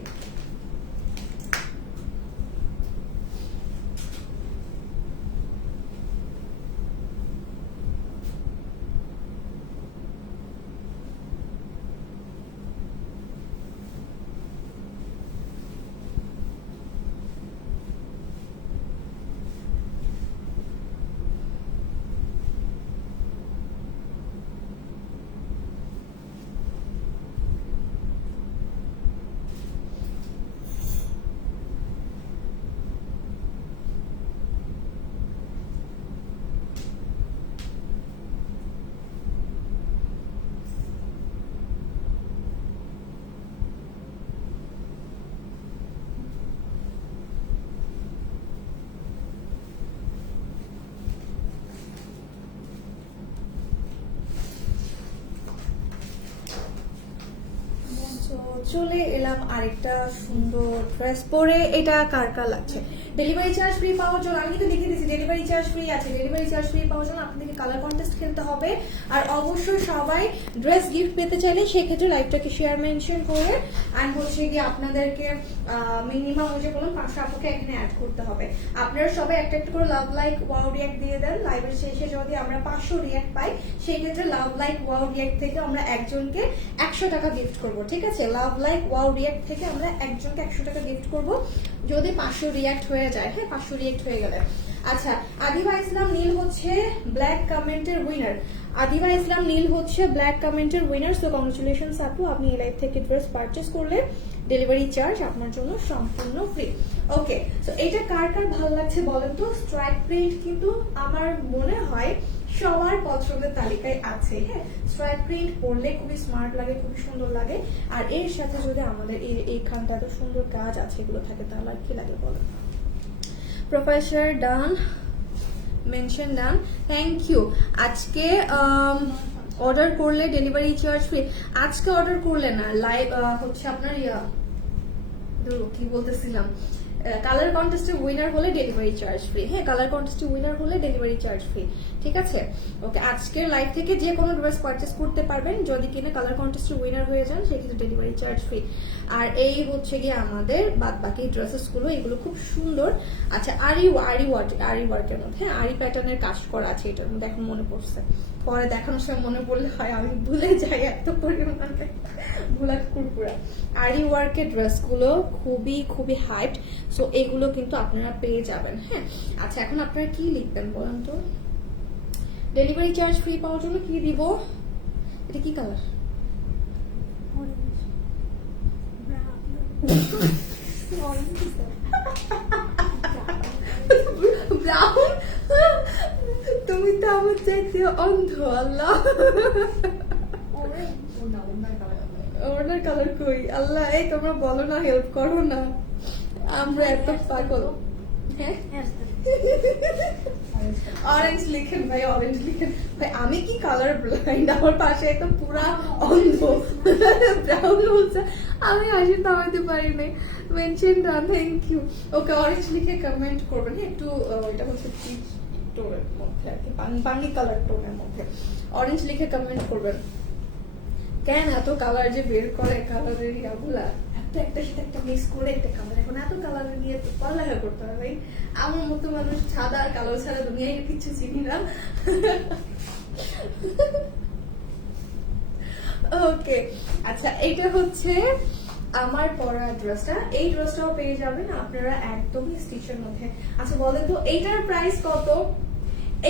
সো চলে এলাম আরেকটা সুন্দর ড্রেস পরে। এটা কার কার লাগছে? ডেলিভারি চার্জ ফ্রি পাওয়ার জন্য আমি কিন্তু লিখে দিয়েছি ডেলিভারি চার্জ ফ্রি আছে। ডেলিভারি চার্জ ফ্রি পাওয়ার জন্য আপনাদেরকে কালার কন্টেস্ট খেলতে হবে। আর অবশ্যই সবাই ড্রেস গিফট পেতে চাইলে সেক্ষেত্রে লাইভটাকে শেয়ার মেনশন করে অ্যান্ড হচ্ছে গিয়ে আপনাদেরকে মিনিমাম ওই যে বলুন 500 আপুকে এখানে অ্যাড করতে হবে। আপনারা সবাই একটা একটা করে লাভ লাইক ওয়াও রিয়াক্ট দিয়ে দেন। লাইভের শেষে যদি আমরা 500 রিয়াক্ট পাই সেক্ষেত্রে লাভ লাইক ওয়াও রিয়াক্ট থেকে আমরা একজনকে 100 টাকা গিফট করব। ঠিক আছে, লাভ লাইক ওয়াও রিয়াক্ট থেকে আমরা একজনকে 100 টাকা গিফট করব যদি 500 রিয়াক্ট হয়ে যায়। হ্যাঁ, 500 রিয়াক্ট হয়ে গেলে। আচ্ছা, আদিবা ইসলাম নীল হচ্ছে ব্ল্যাক কমেন্টের উইনার। আদিবা ইসলাম নীল হচ্ছে ব্ল্যাক কমেন্টের উইনার। সো কংগ্রেচুলেশনস আপু, আপনি এই লাইভ থেকে ড্রেস পারচেজ করলে ডেলিভারি চার্জ আপনার জন্য সম্পূর্ণ ফ্রি। ওকে, সো এটা কার কার ভালো লাগছে বলেন তো? স্ট্রাইপ প্রিন্ট কিন্তু আমার মনে হয় সবার পছন্দের তালিকায় আছে। হ্যাঁ, স্ট্রাইপ প্রিন্ট পরলে খুবই স্মার্ট লাগে, খুবই সুন্দর লাগে। আর এর সাথে যদি আমাদের এইখানটা এত সুন্দর কাজ আছে এগুলো থাকে তাহলে আর কি লাগে বলেন? Professor done, mention done, thank you. আজকে অর্ডার করলে ডেলিভারি চার্জ ফ্রি। আজকে অর্ডার করলে না, লাইভ হচ্ছে আপনার কি বলতেছিলাম, কালার কন্টেস্টে উইনার হলে ডেলিভারি চার্জ ফ্রি। হ্যাঁ, কালার কন্টেস্টে উইনার হলে ডেলিভারি চার্জ ফ্রি। ঠিক আছে, ওকে। আজকের লাইভ থেকে যে কোনো ড্রেস পারচেস করতে পারবেন, যদি কিনা কালার কন্টেস্টে উইনার হয়ে যান সেক্ষেত্রে ডেলিভারি চার্জ ফ্রি। আর এই হচ্ছে গিয়ে আমাদের বাদ বাকি ড্রেসেস গুলো, এগুলো খুব সুন্দর। আচ্ছা, আরি ওয়ার্কের মধ্যে, হ্যাঁ, আরি প্যাটার্নের কাজ করা আছে এটার মধ্যে, এখন মনে পড়ছে। পরে দেখানোর সময় মনে পড়লে হয়, আমি ভুলে যাই এত পরিমাণে, ভুলাট কুরকুরা। আরি ওয়ার্কের ড্রেস গুলো খুবই খুবই হাইট। সো এগুলো কিন্তু আপনারা পেয়ে যাবেন। হ্যাঁ, আচ্ছা, এখন আপনারা কি লিখবেন বলেন তো? ডেলিভারি চার্জ ফ্রি পাওয়ার জন্য কি দিব? এটা কি কালার? ব্রাউন। তুমি তো আমার চাইতে অন্ধ। আল্লাহ, ওনার কালার কই? আল্লাহ, এই তোমরা বলো না, হেল্প করো না, আমরা এত পাগল। হ্যাঁ, অরেঞ্জ লিখেন ভাই, অরেঞ্জ লিখেন ভাই। আমি কি কালার ব্লাইন্ড? আমার পাশে একদম পুরা অন্ধ ব্রাউন বলছে, আমি হাসি থামাতে পারি নাই। Mention done, thank you. Okay, orange লিখে কমেন্ট করবেন। এটা হচ্ছে পিচ টোনের মধ্যে আর কি, বাঙ্গি কালার টোনের মধ্যে অরেঞ্জ লিখে কমেন্ট করবেন। কেন এত কালার যে বের করে, কালারের ইয়াগুলা একটা সাথে একটা মিক্স করে একটা কালার, এখন এত কালার নিয়ে পড়ালেখা করতে হবে ভাই। আমার মতো মানুষ সাদা আর কালো ছাড়া দুনিয়ায় কিছু চিনি না। ওকে, আচ্ছা, এইটা হচ্ছে আমার পরা ড্রেসটা। এই ড্রেসটাও পেয়ে যাবেন আপনারা একদমই স্টিচের মধ্যে। আচ্ছা বলেন তো এইটার প্রাইস কত?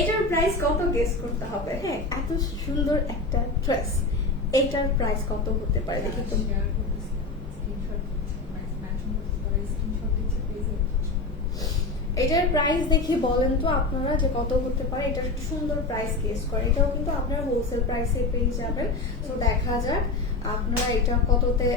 এটার প্রাইস কত গেস করতে হবে। হ্যাঁ, এত সুন্দর একটা ড্রেস, এটার প্রাইস কত হতে পারে দেখি তো। এটার প্রাইস দেখি বলেন তো আপনারা যে কত হতে পারে। এটার একটা সুন্দর প্রাইস গেস করে। এটাও কিন্তু আপনারা হোলসেল প্রাইসে পেয়ে যাবেন। তো দেখা যাক আপনারা এটা কততে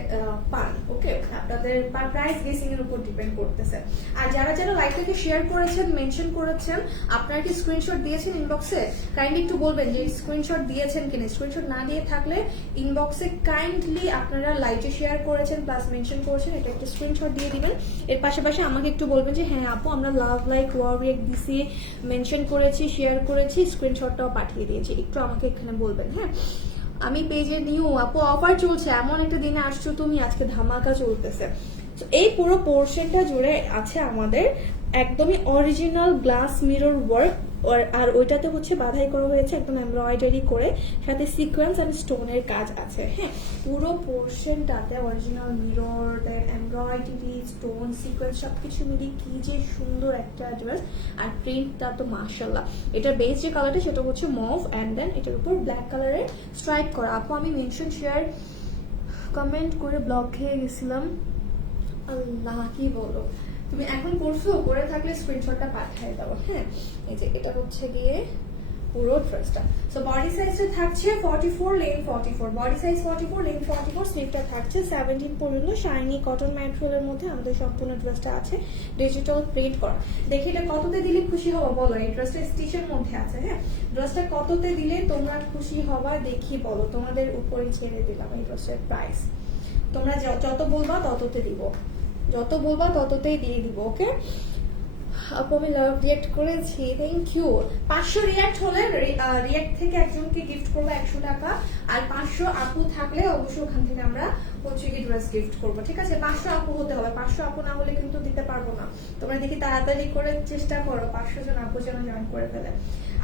পান। ওকে, আপনাদের প্রাইস গেসিং এর উপর ডিপেন্ড করতেছে। আর যারা যারা লাইভটাকে শেয়ার করেছেন, মেনশন করেছেন, আপনারা কি স্ক্রিনশট দিয়েছেন ইনবক্সে? কাইন্ডলি একটু বলবেন যে স্ক্রিনশট দিয়েছেন কিনা। স্ক্রিনশট না দিয়ে থাকলে ইনবক্সে কাইন্ডলি আপনারা লাইভে শেয়ার করেছেন প্লাস মেনশন করেছেন এটা একটা স্ক্রিনশট দিয়ে দিবেন। এর পাশাপাশি আমাকে একটু বলবেন যে হ্যাঁ আপু, আমরা লাভ লাইক ওয়াও রিয়েক্ট দিছি, মেনশন করেছি, শেয়ার করেছি, স্ক্রিনশটটাও পাঠিয়ে দিয়েছি, একটু আমাকে এখানে বলবেন। হ্যাঁ, আমি পেজে নিউ আপু অফার চলছে, এমন একটা দিনে আসছো তুমি, আজকে ধামাকা চলতেছে। এই পুরো পোর্শনটা জুড়ে আছে আমাদের একদমই অরিজিনাল গ্লাস মিরর ওয়ার্ক। আর ওইটাতে হচ্ছে বাধাই করা হয়েছে একদম এমব্রয়ডারি করে, সাথে সিকোয়েন্স এন্ড স্টোনের কাজ আছে। হ্যাঁ, পুরো পোর্শনটাতে original mirror, embroidery, stone, sequence সবকিছু মিলিয়ে কি যে সুন্দর একটা ড্রেস। আর প্রিন্টটা তো মাশাআল্লাহ। এটার বেস যে কালারটা সেটা হচ্ছে মভ এন্ড দেন এটার উপর ব্ল্যাক কালারের স্ট্রাইপ করা। আপু আমি মেনশন শেয়ার কমেন্ট করে ব্লক খেয়ে গেছিলাম। আল্লাহ, কি বলো তুমি? এখন করছো, করে থাকলে স্ক্রিনশটটা পাঠিয়ে দাও। হ্যাঁ, এই যে এটা হচ্ছে গিয়ে পুরো ড্রেসটা। সো বডি সাইজটা থাকছে 44, লেন্থ 44, বডি সাইজ 44, লেন্থ 44, স্লিভটা থাকছে 17 পর্যন্ত। শাইনি কটন ম্যাটেরিয়ালের মধ্যে আমাদের সম্পূর্ণ ড্রেসটা আছে, ডিজিটাল প্রিন্ট করা। দেখি এটা কততে দিলে খুশি হবো বলো? এই ড্রেসটা স্টিচের মধ্যে আছে। হ্যাঁ, ড্রেসটা কততে দিলে তোমরা খুশি হবা দেখি বলো, তোমাদের উপরে ছেড়ে দিলাম এই ড্রেসের প্রাইস। তোমরা যত বলবা তততে দিব, যত বলবা তততেই দিয়ে দিব। ওকে আপু আমি লাভ রিয়াক্ট করেছি, থ্যাংক ইউ। 500 রিয়াক্ট হলে রিয়াক্ট থেকে একজনকে গিফট করবো 100 টাকা, আর 500 আপু থাকলে অবশ্যই ওখান থেকে আমরা হচ্ছে কি ড্রেস গিফট করবো, ঠিক আছে? 500 আপু হতে হবে, 500 আপু না হলে কিন্তু দিতে পারবো না। তোমরা দেখি তাড়াতাড়ি করে চেষ্টা করো 500 জন আপু যেন জয়েন করে ফেলে।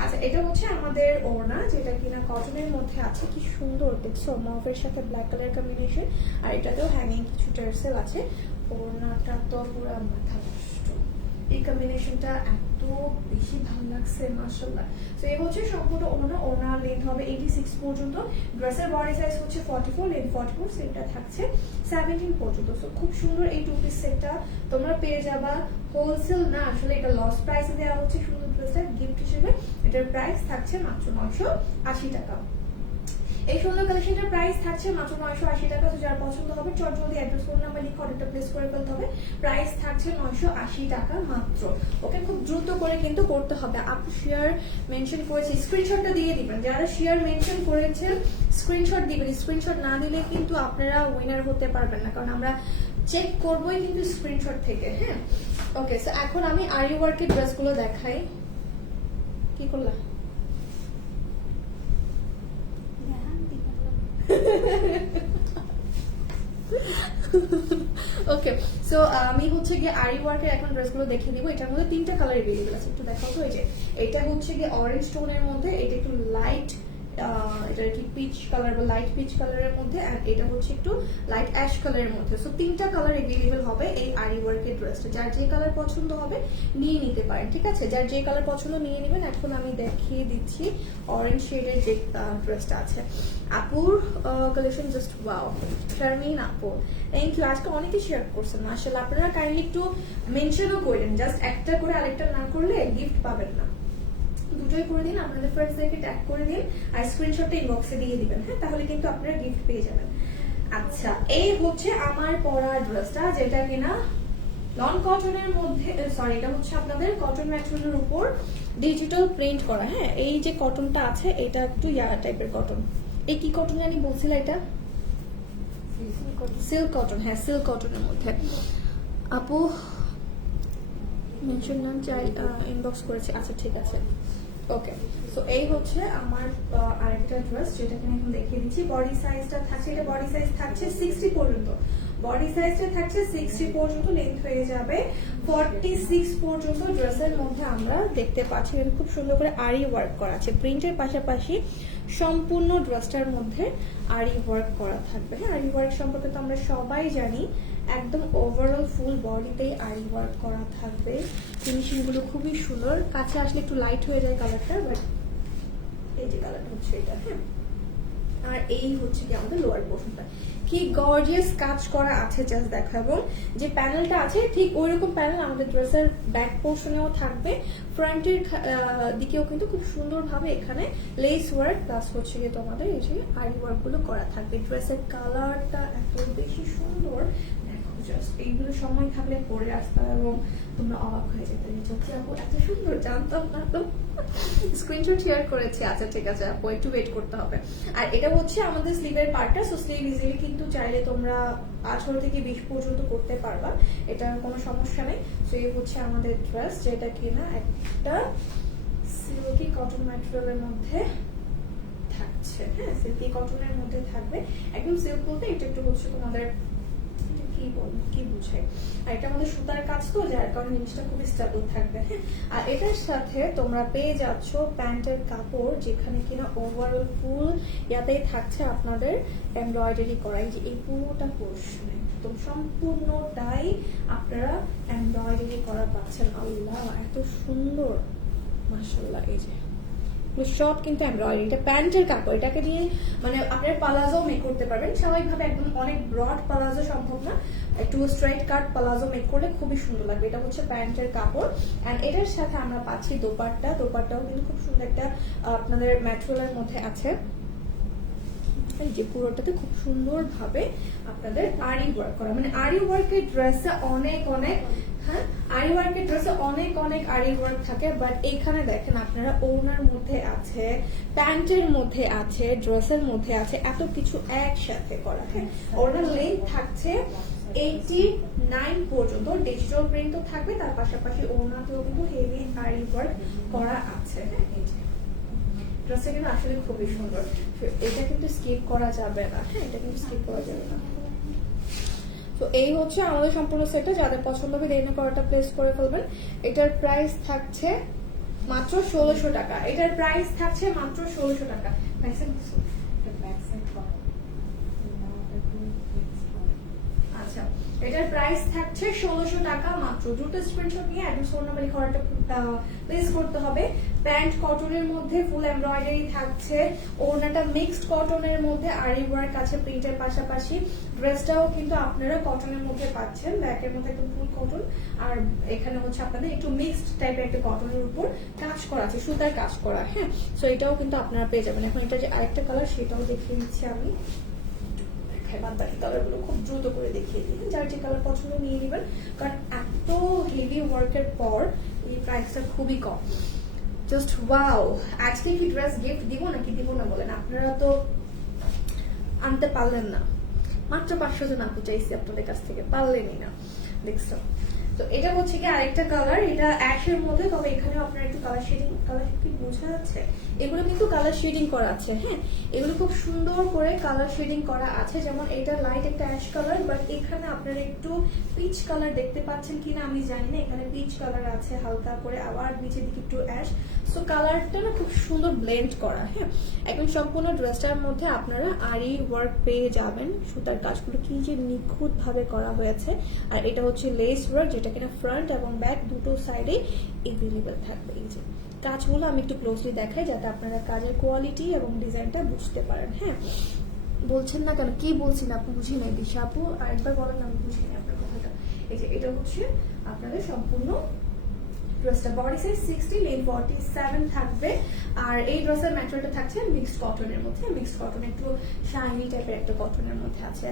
আচ্ছা এটা হচ্ছে আমাদের ওড়না, যেটা কিনা কটনের মধ্যে আছে, কি সুন্দর দেখছো, মফের সাথে ব্ল্যাক কালার কম্বিনেশন, আর এটাতেও হ্যাঙ্গিং কিছু টার্সেল আছে। ওড়নাটা তো পুরো মাথা নষ্ট, এই কম্বিনেশনটা এত বেশি ভালো লাগছে মাশাআল্লাহ। তো এই হচ্ছে সম্পূর্ণ ওড়নার লেন্থ হবে 86 পর্যন্ত, ড্রেসের বডি সাইজ হচ্ছে 44, লেন্থ 44, সেটটা থাকছে 17 পর্যন্ত। তো খুব সুন্দর এই টু পিস সেটটা তোমরা পেয়ে যাবা হোলসেল না, আসলে এটা লস প্রাইসে দেওয়া হচ্ছে সুন্দর ড্রেসটা গিফট হিসেবে। এটার প্রাইস থাকছে মাত্র 980 টাকা। এই সুন্দর কালেকশনটার প্রাইস থাকছে মাত্র 980 টাকা। তো যার পছন্দ হবে চট জলদি অ্যাড্রেস ফোন নাম্বার লিখে অর্ডারটা প্লেস করে ফেলতে হবে। প্রাইস থাকছে 980 টাকা মাত্র। ওকে খুব দ্রুত করে কিন্তু করতে হবে। আপনি শেয়ার মেনশন করেছে, স্ক্রিনশটটা দিয়ে দিবেন, যারা শেয়ার মেনশন করেছেন স্ক্রিনশট দিবেন। স্ক্রিনশট না দিলে কিন্তু আপনারা উইনার হতে পারবেন না, কারণ আমরা চেক করবোই কিন্তু স্ক্রিনশট থেকে। হ্যাঁ ওকে, সো এখন আমি আরি ওয়ার্কের ড্রেসগুলো দেখাই। কি করলা? ওকে সো আমি হচ্ছে গিয়ে আরি ওয়ার্কের এখন ড্রেসগুলো দেখিয়ে দিব। এটার মধ্যে 3টা কালার अवेलेबल আছে, একটু দেখাও তো। এই যে এটা হচ্ছে গিয়ে অরেঞ্জ টোনের মধ্যে, এটা একটু লাইট এটা কি পিচ কালার বা লাইট পিচ কালারের মধ্যে, আর এটা হচ্ছে একটু লাইট অ্যাশ কালারের মধ্যে। সো 3টা কালার अवेलेबल হবে এই আরি ওয়ার্কের ড্রেসটা। যার যে কালার পছন্দ হবে নিয়ে নিতে পারেন, ঠিক আছে? যার যে কালার পছন্দ নিয়ে নেবেন। এখন আমি দেখিয়ে দিচ্ছি অরেঞ্জ শেডের যে ড্রেসটা আছে। আপুর কালেকশন জাস্ট ওয়াও, শারমিন আপু থ্যাংক ইউ। আজকে অনেকে শেয়ার করছেন মাশাআল্লাহ। আপনারা কাইন্ডলি একটু মেনশনও করেন, জাস্ট একটা করে আরেকটা না করলে গিফট পাবেন না, দুটোই করে দিন, আপনাদের ফ্রেন্ডসদেরকে ট্যাগ করে দিন আর স্ক্রিনশটটা ইনবক্সে দিয়ে দিবেন। হ্যাঁ তাহলে কিন্তু আপনারা গিফট পেয়ে যাবেন। আচ্ছা এই হচ্ছে আমার পরা ড্রেসটা, যেটা কিনা নন কটনের মধ্যে, সরি এটা হচ্ছে আপনাদের কটন ম্যাটেরিয়ালের উপর ডিজিটাল প্রিন্ট করা। হ্যাঁ এই যে কটনটা আছে এটা একটু ইয়ার টাইপের কটন। এই কি কটন জানি বলছিল, এটা সিল্ক কটন। হ্যাঁ সিল্ক কটনের মধ্যে। আপু মেনশন নাম চাই ইনবক্স করেছে, আচ্ছা ঠিক আছে ওকে। সো এই হচ্ছে আমার আরেকটা ড্রেস, যেটা কিনা এখন দেখিয়ে দিচ্ছি। বডি সাইজটা থাকছে, এটা বডি সাইজ থাকছে 60 পর্যন্ত, বডি সাইজটা থাকছে 60 পর্যন্ত, লেন্থ হয়ে যাবে 46 পর্যন্ত। ড্রেসের মধ্যে আমরা দেখতে পাচ্ছি এটা খুব সুন্দর করে আরি ওয়ার্ক করা আছে, প্রিন্টের পাশাপাশি সম্পূর্ণ ড্রেসটার মধ্যে আরি ওয়ার্ক করা থাকবে। হ্যাঁ আরি ওয়ার্ক সম্পর্কে তো আমরা সবাই জানি, একদম ওভারঅল ফুল বডিতেই আরি ওয়ার্ক করা থাকবে। ফিনিশিং গুলো খুবই সুন্দর, কাছে আসলে একটু লাইট হয়ে যায় কালারটা, বাট এই যে কালারটা হচ্ছে এটা। হ্যাঁ আর এই হচ্ছে কি আমাদের লোয়ার পোর্শনটা, কি গর্জিয়াস কাজ করা আছে, জাস্ট দেখো। এবং যে প্যানেলটা আছে ঠিক ওইরকম প্যানেল আমাদের ড্রেসের ব্যাক পোর্শনেও থাকবে, ফ্রন্টের দিকেও কিন্তু খুব সুন্দরভাবে এখানে লেস ওয়ার্ক প্লাস হচ্ছে গিয়ে তোমাদের এই যে আরি ওয়ার্ক গুলো করা থাকবে। ড্রেসের কালারটা এত বেশি সুন্দর, জাস্ট এইগুলো সময় থাকলে পরে আসতাম এবং তোমরা অবাক হয়ে যেতে, সত্যি আপু এত সুন্দর, জানতাম না তো। স্ক্রিনশট শেয়ার করেছি, আচ্ছা ঠিক আছে আপু একটু ওয়েট করতে হবে। আর এটা হচ্ছে আমাদের স্লিভের পার্টটা, সো স্লিভ ইজিলি কিন্তু চাইলে তোমরা 18 থেকে 20 পর্যন্ত করতে পারবা, এটা কোনো সমস্যা নেই। সো এই হচ্ছে আমাদের ড্রেস, যেটা কিনা একটা সিল্কি কটন ম্যাটেরিয়ালের মধ্যে থাকছে। হ্যাঁ সিল্কি কটনের মধ্যে থাকবে, একদম সিল্ক বলতে এটা একটু হচ্ছে তোমাদের কি বুঝায়, আর এটা আমাদের সুতার কাজ তো, যার কারণে জিনিসটা খুবই স্টেবল থাকবে। হ্যাঁ আর এটার সাথে তোমরা পেয়ে যাচ্ছ প্যান্টের কাপড়, যেখানে কিনা ওভারঅল ফুল ইয়াতেই থাকছে আপনাদের এমব্রয়ডারি করা। এই যে এই পুরোটা পোর্শন একদম সম্পূর্ণটাই আপনারা এমব্রয়ডারি করা পাচ্ছেন। আল্লাহ এত সুন্দর মাশাআল্লাহ। এই যে সব কিন্তু এমব্রয়ডারি, এটা প্যান্টের কাপড়, এটাকে নিয়ে মানে আপনার পালাজো মেক করতে পারবেন স্বাভাবিকভাবে, একদম অনেক ব্রড পালাজো সম্ভব না, একটু স্ট্রেট কাট পালাজো মেক করলে খুবই সুন্দর লাগবে। এটা হচ্ছে প্যান্টের কাপড়, এন্ড এটার সাথে আমরা পাচ্ছি দোপাট্টা। দোপাট্টাও কিন্তু খুব সুন্দর একটা আপনাদের ম্যাটেরিয়ালের মধ্যে আছে, এই যে পুরোটাতে খুব সুন্দরভাবে আপনাদের আরি ওয়ার্ক করা, মানে আরি ওয়ার্কের ড্রেসে অনেক অনেক, হ্যাঁ আরি ওয়ার্কের ড্রেসে অনেক অনেক আরি ওয়ার্ক থাকে, বাট এখানে দেখেন আপনারা ওড়নার মধ্যে আছে, প্যান্টের মধ্যে আছে, ড্রেসের মধ্যে আছে, এত কিছু একসাথে করা। হ্যাঁ ওড়নার লেন্থ থাকছে 89 পর্যন্ত, ডিজিটাল প্রিন্ট তো থাকবে, তার পাশাপাশি ওড়নাতেও কিন্তু হেভি আরি ওয়ার্ক করা আছে। হ্যাঁ এই যে ড্রেসটা কিন্তু আসলে খুবই সুন্দর, এটা কিন্তু স্কিপ করা যাবে না। হ্যাঁ এটা কিন্তু স্কিপ করা যাবে না। তো এই হচ্ছে আমাদের সম্পূর্ণ সেটটা, যাদের পছন্দ হবে দেরি না করাটা প্লেস করে ফেলবেন। এটার প্রাইস থাকছে মাত্র 1600 টাকা। এটার প্রাইস থাকছে মাত্র 1600 টাকা। আচ্ছা এটার প্রাইস থাকছে 1600 টাকা মাত্র। দ্রুত স্ক্রিনশট নিয়ে অ্যাড্রেস ফোন নাম্বার লিখে অর্ডারটা প্লেস করতে হবে। প্যান্ট কটনের মধ্যে ফুল এমব্রয়ডারি থাকছে, ওড়নাটা মিক্সড কটনের মধ্যে আরি ওয়ার্ক আছে প্রিন্টের পাশাপাশি, ড্রেসটাও কিন্তু আপনারা কটনের মধ্যে পাচ্ছেন, ব্যাকের মধ্যে একদম ফুল কটন, আর এখানে হচ্ছে আপনাদের একটু মিক্সড টাইপের একটা কটনের উপর কাজ করা আছে, সুতার কাজ করা। হ্যাঁ সো এটাও কিন্তু আপনারা পেয়ে যাবেন। এখন এটা যে আরেকটা কালার সেটাও দেখিয়ে দিচ্ছি আমি, বাদ বাকি কালারগুলো খুব দ্রুত করে দেখিয়ে দিই, যার যে কালার পছন্দ নিয়ে নেবেন, কারণ এত হেভি ওয়ার্কের পর এই প্রাইসটা খুবই কম। Just wow. আজকে কি ড্রেস গিফট দিব নাকি দিব না বলেন, আপনারা তো আনতে পারলেন না, মাত্র 500 জন আপু চাইছি আপনাদের কাছ থেকে, পারলেনই না। দেখছো তো এটা হচ্ছে কি আরেকটা কালার, এটা অ্যাশের মধ্যে, তবে এখানে আপনার একটু কালার শেডিং, কালার কি বোঝা যাচ্ছে, এগুলো কিন্তু কালার শেডিং করা আছে। হ্যাঁ এগুলো খুব সুন্দর করে কালার শেডিং করা আছে, যেমন এটা লাইট একটা অ্যাশ কালার, বাট এখানে আপনারা একটু পিচ কালার দেখতে পাচ্ছেন কিনা আমি জানি না, এখানে পিচ কালার আছে হালকা করে, আবার নিচের দিকে একটু অ্যাশ, সো কালারটা না খুব সুন্দর ব্লেন্ড করা। হ্যাঁ একদম সম্পূর্ণ ড্রেসটার মধ্যে আপনারা আরি ওয়ার্ক পেয়ে যাবেন, সুতার কাজগুলো কি যে নিখুঁত ভাবে করা হয়েছে, আর এটা হচ্ছে লেস ওয়ার্ক, যেটা কিনা ফ্রন্ট এবং ব্যাক দুটো সাইডে এভেলেবেল থাকবে। এই যে কাজগুলো আমি একটু ক্লোজলি দেখাই যাতে আপনারা কাজের কোয়ালিটি এবং ডিজাইনটা বুঝতে পারেন। হ্যাঁ বলছেন না কেন, কি বলছেন আপু বুঝি নাই, দিশা আপু আরেকবার বলেন, আমি বুঝি নাই আপনার কথাটা। এই যে এটা হচ্ছে আপনাদের সম্পূর্ণ ড্রেসটা, বডি সাইজ 60, লেন্থ 47 থাকবে, আর এই ড্রেসের ম্যাটেরিয়ালটা থাকছে মিক্সড কটনের মধ্যে, মিক্সড কটন একটু শাইনি টাইপের একটা কটনের মধ্যে আছে।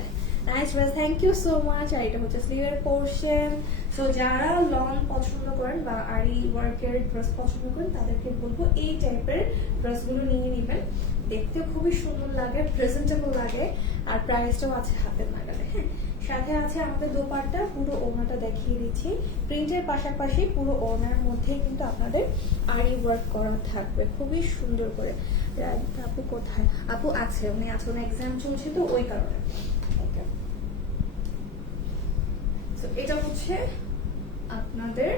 Nice dress, thank you so much. আর এটা হচ্ছে স্লিভের পোর্শন। সো যারা লং পছন্দ করেন বা আরি ওয়ার্কের ড্রেস পছন্দ করেন তাদেরকে বলবো এই টাইপের ড্রেসগুলো নিয়ে নেবেন, দেখতে খুবই সুন্দর লাগে, প্রেজেন্টেবল লাগে, আর প্রাইসটাও আছে হাতের নাগালে। হ্যাঁ সাথে আছে আমাদের দোপাট্টা, পুরো ওড়নাটা দেখিয়ে দিচ্ছি, প্রিন্টের পাশাপাশি পুরো ওড়নার মধ্যে কিন্তু আপনাদের আরি ওয়ার্ক করা থাকবে খুবই সুন্দর করে। আপু কোথায়, আপু আছে, উনি আছে, উনি এক্সাম চলছে তো ওই কারণে। এটা হচ্ছে আপনাদের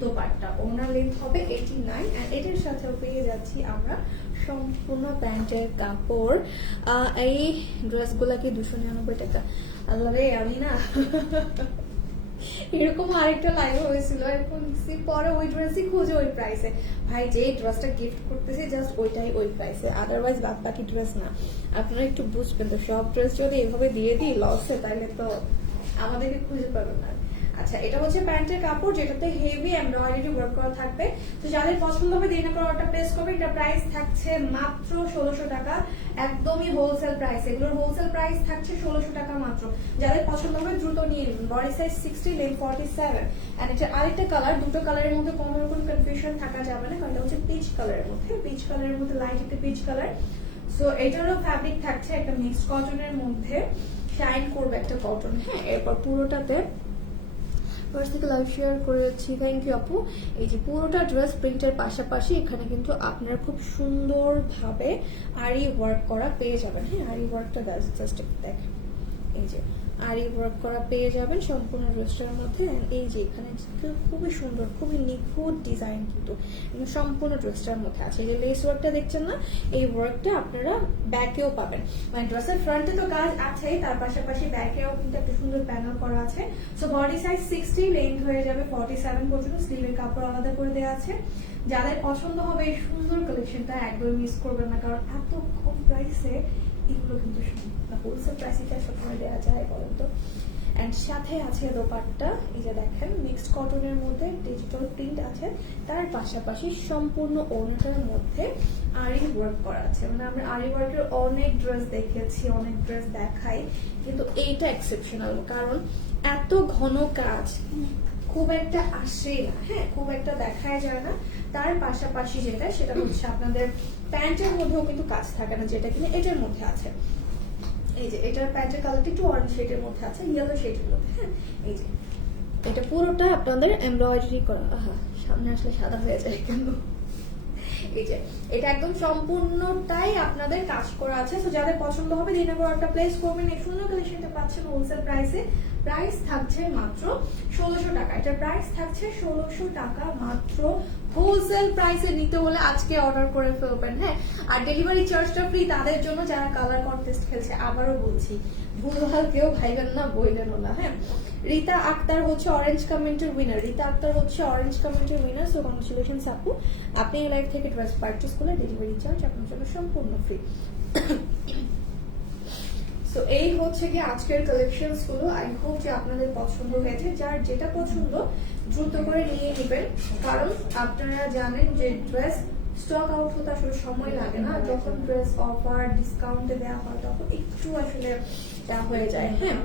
দোপাট্টা, ওনার লেন্থ হবে 89, আর এটার সাথেও পেয়ে যাচ্ছি আমরা সম্পূর্ণ প্যান্টের কাপড়। এই ড্রেসগুলাকে 299 টাকা। আল্লাহ রে আমি না এরকম আরেকটা লাইভ হয়েছিল, এখন পরে ওই ড্রেসই খুঁজে ওই প্রাইসে, ভাই যে ড্রেসটা গিফট করতেছে জাস্ট ওইটাই ওই প্রাইসে, আদারওয়াইজ বাদ বাকি ড্রেস না। আপনারা একটু বুঝবেন তো, সব ড্রেস যদি এভাবে দিয়ে দিই লসে, তাহলে তো আমাদেরকে খুঁজে পাবেন না। আচ্ছা এটা হচ্ছে প্যান্টের কাপড়, যেটাতে হেভি এমব্রয়ডারি ওয়ার্ক করা থাকবে। তো যাদের পছন্দ হবে দেরি না করে অর্ডার প্লেস করবে। এটা প্রাইস থাকছে মাত্র 1600 টাকা, একদমই হোলসেল প্রাইস, এগুলোর হোলসেল প্রাইস থাকছে 1600 টাকা মাত্র। যাদের পছন্দ হবে দ্রুত নিয়ে নিন। বডি সাইজ 60, লেন্থ 47, এন্ড এটা আরেকটা কালার, দুটো কালারের মধ্যে কোনো রকম কনফিউশন থাকা যাবে না, কারণ এটা হচ্ছে পিচ কালারের মধ্যে, পিচ কালারের মধ্যে লাইট একটা পিচ কালার। সো এটারও ফ্যাব্রিক থাকছে একটা মিক্সড কটনের মধ্যে, শাইন করবে একটা কটন। হ্যাঁ এরপর পুরোটাতে থেকে লাইভ শেয়ার করেছি, থ্যাংক ইউ আপু। এই যে পুরোটা ড্রেস প্রিন্টের পাশাপাশি এখানে কিন্তু আপনারা খুব সুন্দরভাবে আরি ওয়ার্ক করা পেয়ে যাবেন। হ্যাঁ আরি ওয়ার্কটা জাস্ট দেখেন, এই যে আরি ওয়ার্ক করা পেয়ে যাবেন সম্পূর্ণ ড্রেসটার মধ্যে। এই যে এখানে খুবই সুন্দর, খুবই নিখুঁত ডিজাইন কিন্তু সম্পূর্ণ ড্রেসটার মধ্যে আছে। এই যে লেস ওয়ার্কটা দেখছেন না, এই ওয়ার্কটা আপনারা ব্যাকেও পাবেন, মানে ড্রেসের ফ্রন্টে তো কাজ আছেই, তার পাশাপাশি ব্যাকেও কিন্তু একটা সুন্দর প্যানেল করা আছে। সো বডি সাইজ 60, লেন্থ হয়ে যাবে 47 পর্যন্ত, স্লিভের কাপড় আলাদা করে দেওয়া আছে। যাদের পছন্দ হবে এই সুন্দর কালেকশনটা একদম মিস করবেন না, কারণ এত কম প্রাইসে এগুলো কিন্তু হোলসেল প্রাইসে সবসময় দেওয়া যায় বলেন তো। এন্ড সাথে আছে দোপাট্টা, এই যে দেখেন মিক্সড কটনের মধ্যে ডিজিটাল প্রিন্ট আছে, তার পাশাপাশি সম্পূর্ণ ওড়নাটার মধ্যে আরি ওয়ার্ক করা আছে, মানে আমরা আরি ওয়ার্কের অনেক ড্রেস দেখেছি, অনেক ড্রেস দেখাই, কিন্তু এইটা এক্সেপশনাল, কারণ এত ঘন কাজ খুব একটা আসে না, হ্যাঁ খুব একটা দেখায় যায় না। তার পাশাপাশি যেটা সেটা হচ্ছে আপনাদের প্যান্টের মধ্যেও কিন্তু কাজ থাকে না, যেটা কিনা এটার মধ্যে আছে। এই যে এটার প্যান্টের কালারটা একটু অরেঞ্জ শেডের মধ্যে আছে, ইয়েলো শেডের মধ্যে, হ্যাঁ এই যে এটা পুরোটা আপনাদের এমব্রয়ডারি করা। আহা, সামনে আসলে সাদা হয়ে যায় কেন? এই যে এটা একদম সম্পূর্ণটাই আপনাদের কাজ করা আছে। তো যাদের পছন্দ হবে দিন আগে একটা প্লেস করবেন। এই সুন্দর কালেকশনটা পাচ্ছেন হোলসেল প্রাইসে। প্রাইস থাকছে মাত্র 1600 টাকা। এটার প্রাইস থাকছে 1600 টাকা মাত্র। হোলসেল প্রাইসে নিতে হলে আজকে অর্ডার করে ফেলবেন, হ্যাঁ। আর ডেলিভারি চার্জটা ফ্রি তাদের জন্য যারা কালার কন্টেস্ট খেলছে। আবারও বলছি, ভুলভাল কেউ ভাইবেন না, বইলেন না, হ্যাঁ। রিতা আক্তার হচ্ছে অরেঞ্জ কমেন্টের উইনার। রিতা আক্তার হচ্ছে অরেঞ্জ কমেন্টের উইনার। সো কংগ্রেচুলেশনস আপু, আপনি এই লাইভ থেকে ড্রেস পারচেজ করলে ডেলিভারি চার্জ আপনার জন্য সম্পূর্ণ ফ্রি। সো এই হচ্ছে কি আজকের কালেকশনস গুলো। আই হোপ যে আপনাদের পছন্দ হয়েছে। যার যেটা পছন্দ দ্রুত করে নিয়ে নেবেন, কারণ আপনারা জানেন যে ড্রেস স্টক আউট হতে আসলে সময় লাগে না। যখন ড্রেস অফার ডিসকাউন্টে দেওয়া হয় তখন একটু আসলে দেওয়া হয়ে যায়, হ্যাঁ।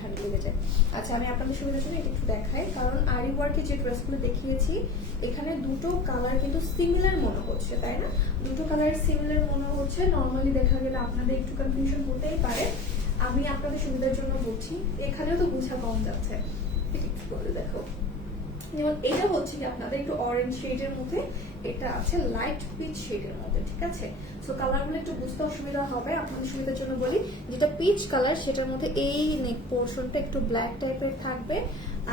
ঠান্ডা লেগে যায়। আচ্ছা, আমি আপনাদের সুবিধার জন্য এটা একটু দেখাই, কারণ আরি ওয়ার্কে যে ড্রেসগুলো দেখিয়েছি এখানে দুটো কালার কিন্তু সিমিলার মনে হচ্ছে, তাই না? দুটো কালার সিমিলার মনে হচ্ছে। নর্মালি দেখা গেলে আপনাদের একটু কনফিউশন হতেই পারে। আমি আপনাদের সুবিধার জন্য বলছি, এখানেও তো বোঝা কম যাচ্ছে। দেখো, যেমন এটা হচ্ছে কি আপনাদের একটু অরেঞ্জ শেডের মধ্যে, এটা আছে লাইট পিচ শেডের মধ্যে, ঠিক আছে? সো কালারগুলো একটু বুঝতে অসুবিধা হবে। আপনাদের সুবিধার জন্য বলি, যেটা পিচ কালার সেটার মধ্যে এই নেক পোর্শনটা একটু ব্ল্যাক টাইপের থাকবে,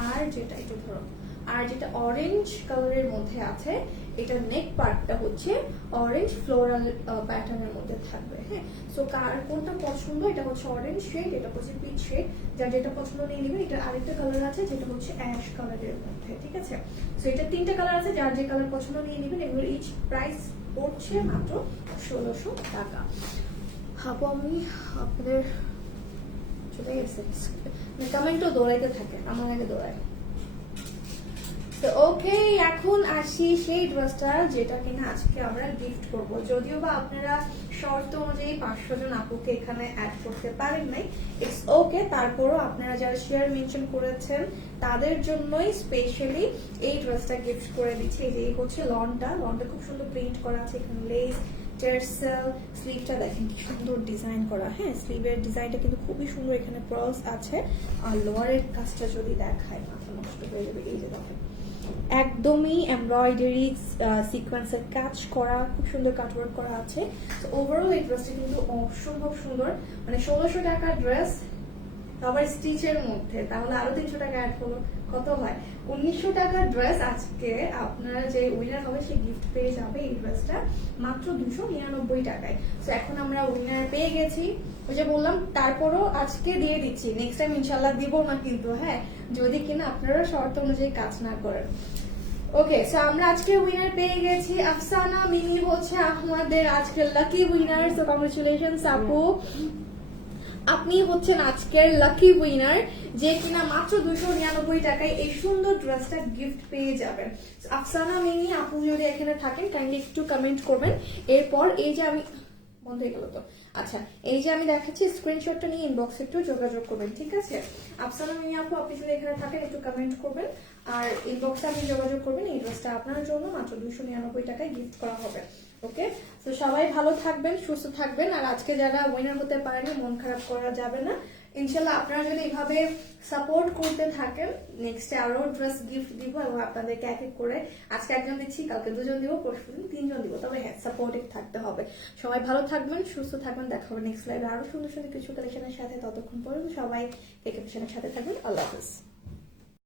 আর যেটা একটু ধরো, আর যেটা অরেঞ্জ কালারের মধ্যে আছে এটার নেক পার্টটা হচ্ছে অরেঞ্জ ফ্লোরাল প্যাটার্নের মধ্যে থাকবে, হ্যাঁ। সো কার কোনটা পছন্দ, এটা হচ্ছে অরেঞ্জ শেড, এটা হচ্ছে পিচ শেড। যার যেটা পছন্দ নিয়ে নেবেন। এটা আরেকটা কালার আছে যেটা হচ্ছে অ্যাশ কালারের মধ্যে, ঠিক আছে? সো এটা তিনটা কালার আছে, যার যে কালার পছন্দ নিয়ে নেবেন। এগুলোর ইচ প্রাইস পড়ছে মাত্র 1600 টাকা। হাবো আমি আপনাদের চলে গেছে, কমেন্টও দৌড়াইতে থাকে, আমার আগে দৌড়ায়। ওকে, এখন আসি সেই ড্রেসটা যেটা কিনা আজকে আমরা গিফট করব। যদিও বা আপনারা শর্ত অনুযায়ী 500 জন আপুকে এখানে অ্যাড করতে পারেন নাই, ইটস ওকে। তারপরও আপনারা যারা শেয়ার মেনশন করেছেন তাদের জন্যই স্পেশালি এই ড্রেসটা গিফট করে দিচ্ছি। এই হচ্ছে লনটা খুব সুন্দর প্রিন্ট করা আছে, এখানে লেস টার্সেল, স্লিভটা দেখেন কি সুন্দর ডিজাইন করা, হ্যাঁ। স্লিভের ডিজাইনটা কিন্তু খুবই সুন্দর, এখানে পার্লস আছে। আর লোয়ারের কাজটা যদি দেখায় মাথা নষ্ট হয়ে যাবে। এই যে দেখেন, একদমই এমব্রয়ডারি সিকোয়েন্সের কাজ করা, খুব সুন্দর কাটওয়ার্ক করা আছে। তো ওভারঅল এই ড্রেসটা কিন্তু অসম্ভব সুন্দর। মানে 1600 টাকার ড্রেস, আবার স্টিচের মধ্যে, তাহলে আরো 300 টাকা অ্যাড হলো, কত হয়? 1900 টাকার ড্রেস। আজকে আপনারা যে উইনার হবে সে গিফট পেয়ে যাবে এই ড্রেসটা মাত্র 299 টাকায়। তো এখন আমরা উইনার পেয়ে গেছি, ওই যে বললাম। তারপরও আজকে দিয়ে দিচ্ছি, নেক্সট টাইম ইনশাল্লাহ দিব না কিন্তু, হ্যাঁ, যদি কিনা আপনারা শর্ত অনুযায়ী কাজ না করেন। ওকে, সো আমরা আজকে উইনার পেয়ে গেছি। আফসানা মিনি হচ্ছে আমাদের আজকের লাকি উইনার। সো কংগ্রেচুলেশনস আপু, আপনি হচ্ছেন আজকের লাকি উইনার, যে কিনা মাত্র 299 টাকায় এই সুন্দর ড্রেসটা গিফট পেয়ে যাবেন। আফসানা মিনি আপু যদি এখানে থাকেন কাইন্ডলি একটু কমেন্ট করবেন। এরপর এই যে আমি বন্ধ হয়ে গেল তো, আচ্ছা, এই যে আমি দেখাচ্ছি স্ক্রিনশটটা নিয়ে ইনবক্সে একটু যোগাযোগ করবেন, ঠিক আছে? আফসানা মিনি আপু, আপনি যদি এখানে থাকেন একটু কমেন্ট করবেন আর ইনবক্সে আপনি যোগাযোগ করবেন। এই ড্রেসটা আপনার জন্য মাত্র 299 টাকায় গিফট করা হবে। ওকে, তো সবাই ভালো থাকবেন, সুস্থ থাকবেন। আর আজকে যারা উইনার হতে পারেনি, মন খারাপ করা যাবে না। ইনশাল্লাহ আপনারা যদি এইভাবে সাপোর্ট করতে থাকেন, নেক্সটে আরো ড্রেস গিফট দিব এবং আপনাদেরকে এক এক করে, আজকে একজন দিচ্ছি, কালকে 2 জন দিব, পরশু দিন 3 জন দিব। তবে হ্যাঁ, সাপোর্টিভ থাকতে হবে। সবাই ভালো থাকবেন, সুস্থ থাকবেন। দেখা হবে নেক্সট লাইভে আরো সুন্দর সুন্দর কিছু কালেকশনের সাথে। ততক্ষণ পর্যন্ত সবাই সাথে থাকবেন। আল্লাহ হাফেজ।